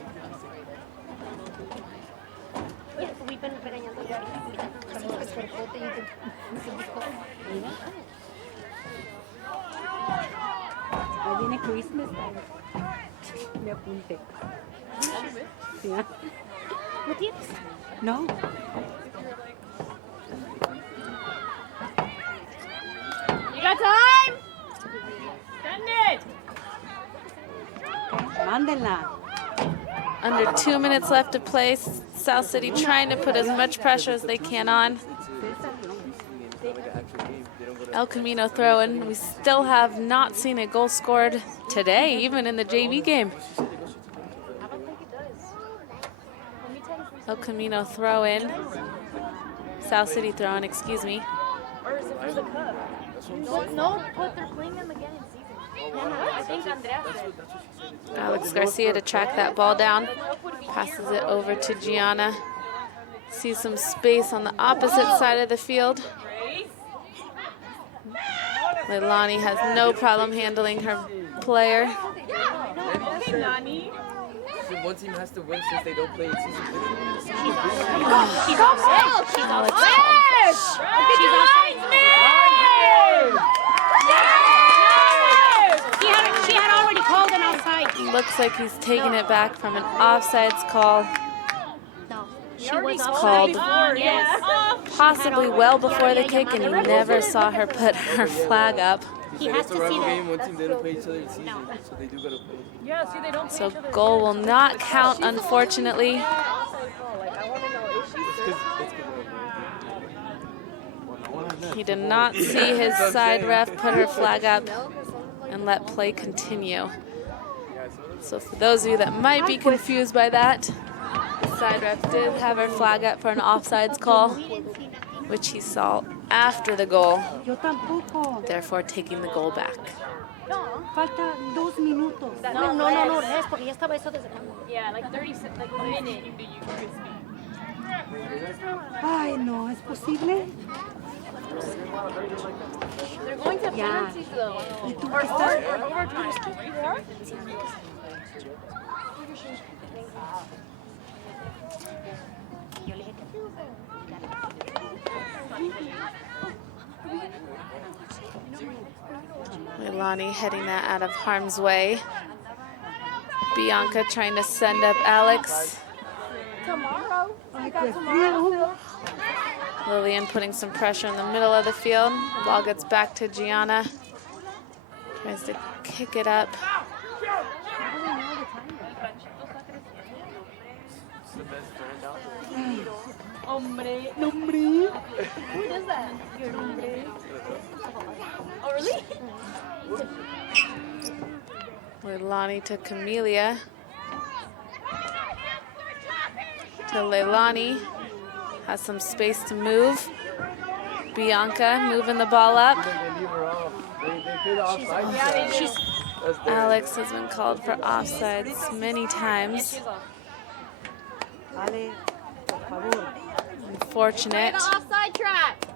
We've been regañando ya Ahí viene Christmas. Me apunté. Sí, ¿ah? ¿No tienes? No. You got time? Send it. Mándenla. Under 2 minutes left to play. South City trying to put as much pressure as they can on. El Camino throw in. We still have not seen a goal scored today, even in the JV game. El Camino throw in. South City throw in, excuse me. Or is it for the cup? No, but they're playing them again in season. I think Andrea said. Alex Garcia to track that ball down. Passes it over to Gianna. Sees some space on the opposite side of the field. Leilani has no problem handling her player. One team has to win since they don't play in season. She's offside. She's offside. She's offside. She had already called an offside. Looks like he's taking it back from an offsides call. No, she was Called offside. Yes. possibly well before the kick, and he never saw her put her flag up. He has to see that. One team they don't play each other in season, so they do gotta play. Yeah, see, they don't play So each other. goal will not count, unfortunately. Like, I want to know if she's He did not see his side ref put her flag up and let play continue. So for those of you that might be confused by that, the side ref did have her flag up for an offsides call, which he saw after the goal, Yo tampoco. therefore taking the goal back. Falta 2 minutos. No, less, porque ya estaba eso desde cuando. Yeah, like 30 like a minute. Ay, no, ¿es posible? They're going to Yeah. penalties though. ¿Y tú Or qué estás? overtime. Leilani heading that out of harm's way. Bianca trying to send up Alex. Tomorrow. Ay, qué frío. Lillian putting some pressure in the middle of the field. Ball gets back to Gianna. Tries to kick it up. Hombre. Hombre. Who does that? Your hombre. Oh, really? Leilani to Camellia. to Leilani. Has some space to move. Bianca moving the ball up. Alex has been called for offsides many times. Unfortunate. The offside track.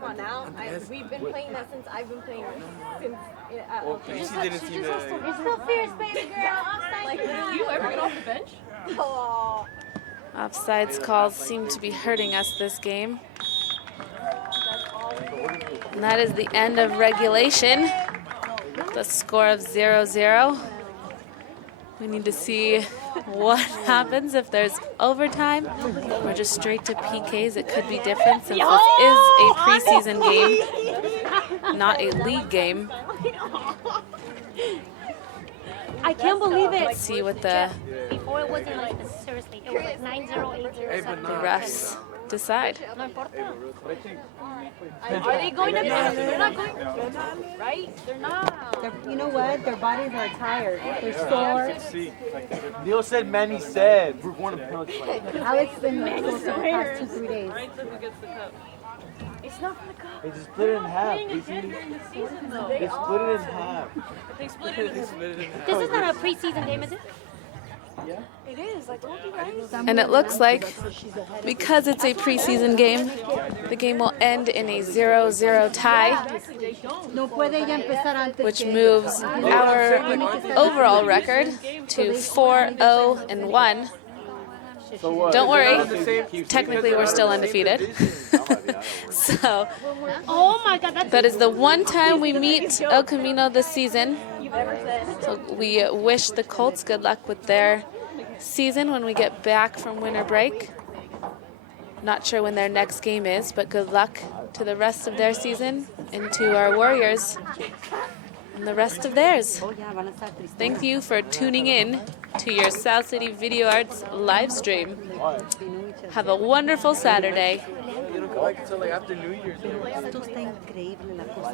Come on now. We've been playing that since I've been playing since. She didn't see the. You're so fierce, baby girl. Offside Like, did you ever get off the bench? Oh. Offsides calls seem to be hurting us this game. And that is the end of regulation. The score of 0-0. We need to see what happens if there's overtime or just straight to PKs. It could be different since this is a preseason game, not a league game. I can't believe it. Let's see what the Before it wasn't like this, seriously. It was like 9-0, 8-0. refs decide. No importa. Are they going to bed? They're not going, right? They're not. You know what? Their bodies are tired. They're sore. Neil said, Manny said. We're going to penalty flag. Alex has been mental for the past 2-3 days. Right, so who gets the cup? It's not for the cup. They just split it in half. Playing again during the season, though. They split it in half. They split it in This is not a preseason game, is it? It is. I told you guys. And it looks like, because it's a preseason game, the game will end in a 0-0 tie, No puede ella empezar antes which que moves our overall record to 4-0-1. So what? Don't worry, technically we're still undefeated. So Oh my God, that's that is the one time we meet El Camino this season. So we wish the Colts good luck with their season when we get back from winter break. Not sure when their next game is, but good luck to the rest of their season and to our Warriors and the rest of theirs. Thank you for tuning in to your South City Video Arts live stream. Have a wonderful Saturday. They don't come back until like after New Year's. Esto está increíble la cosa.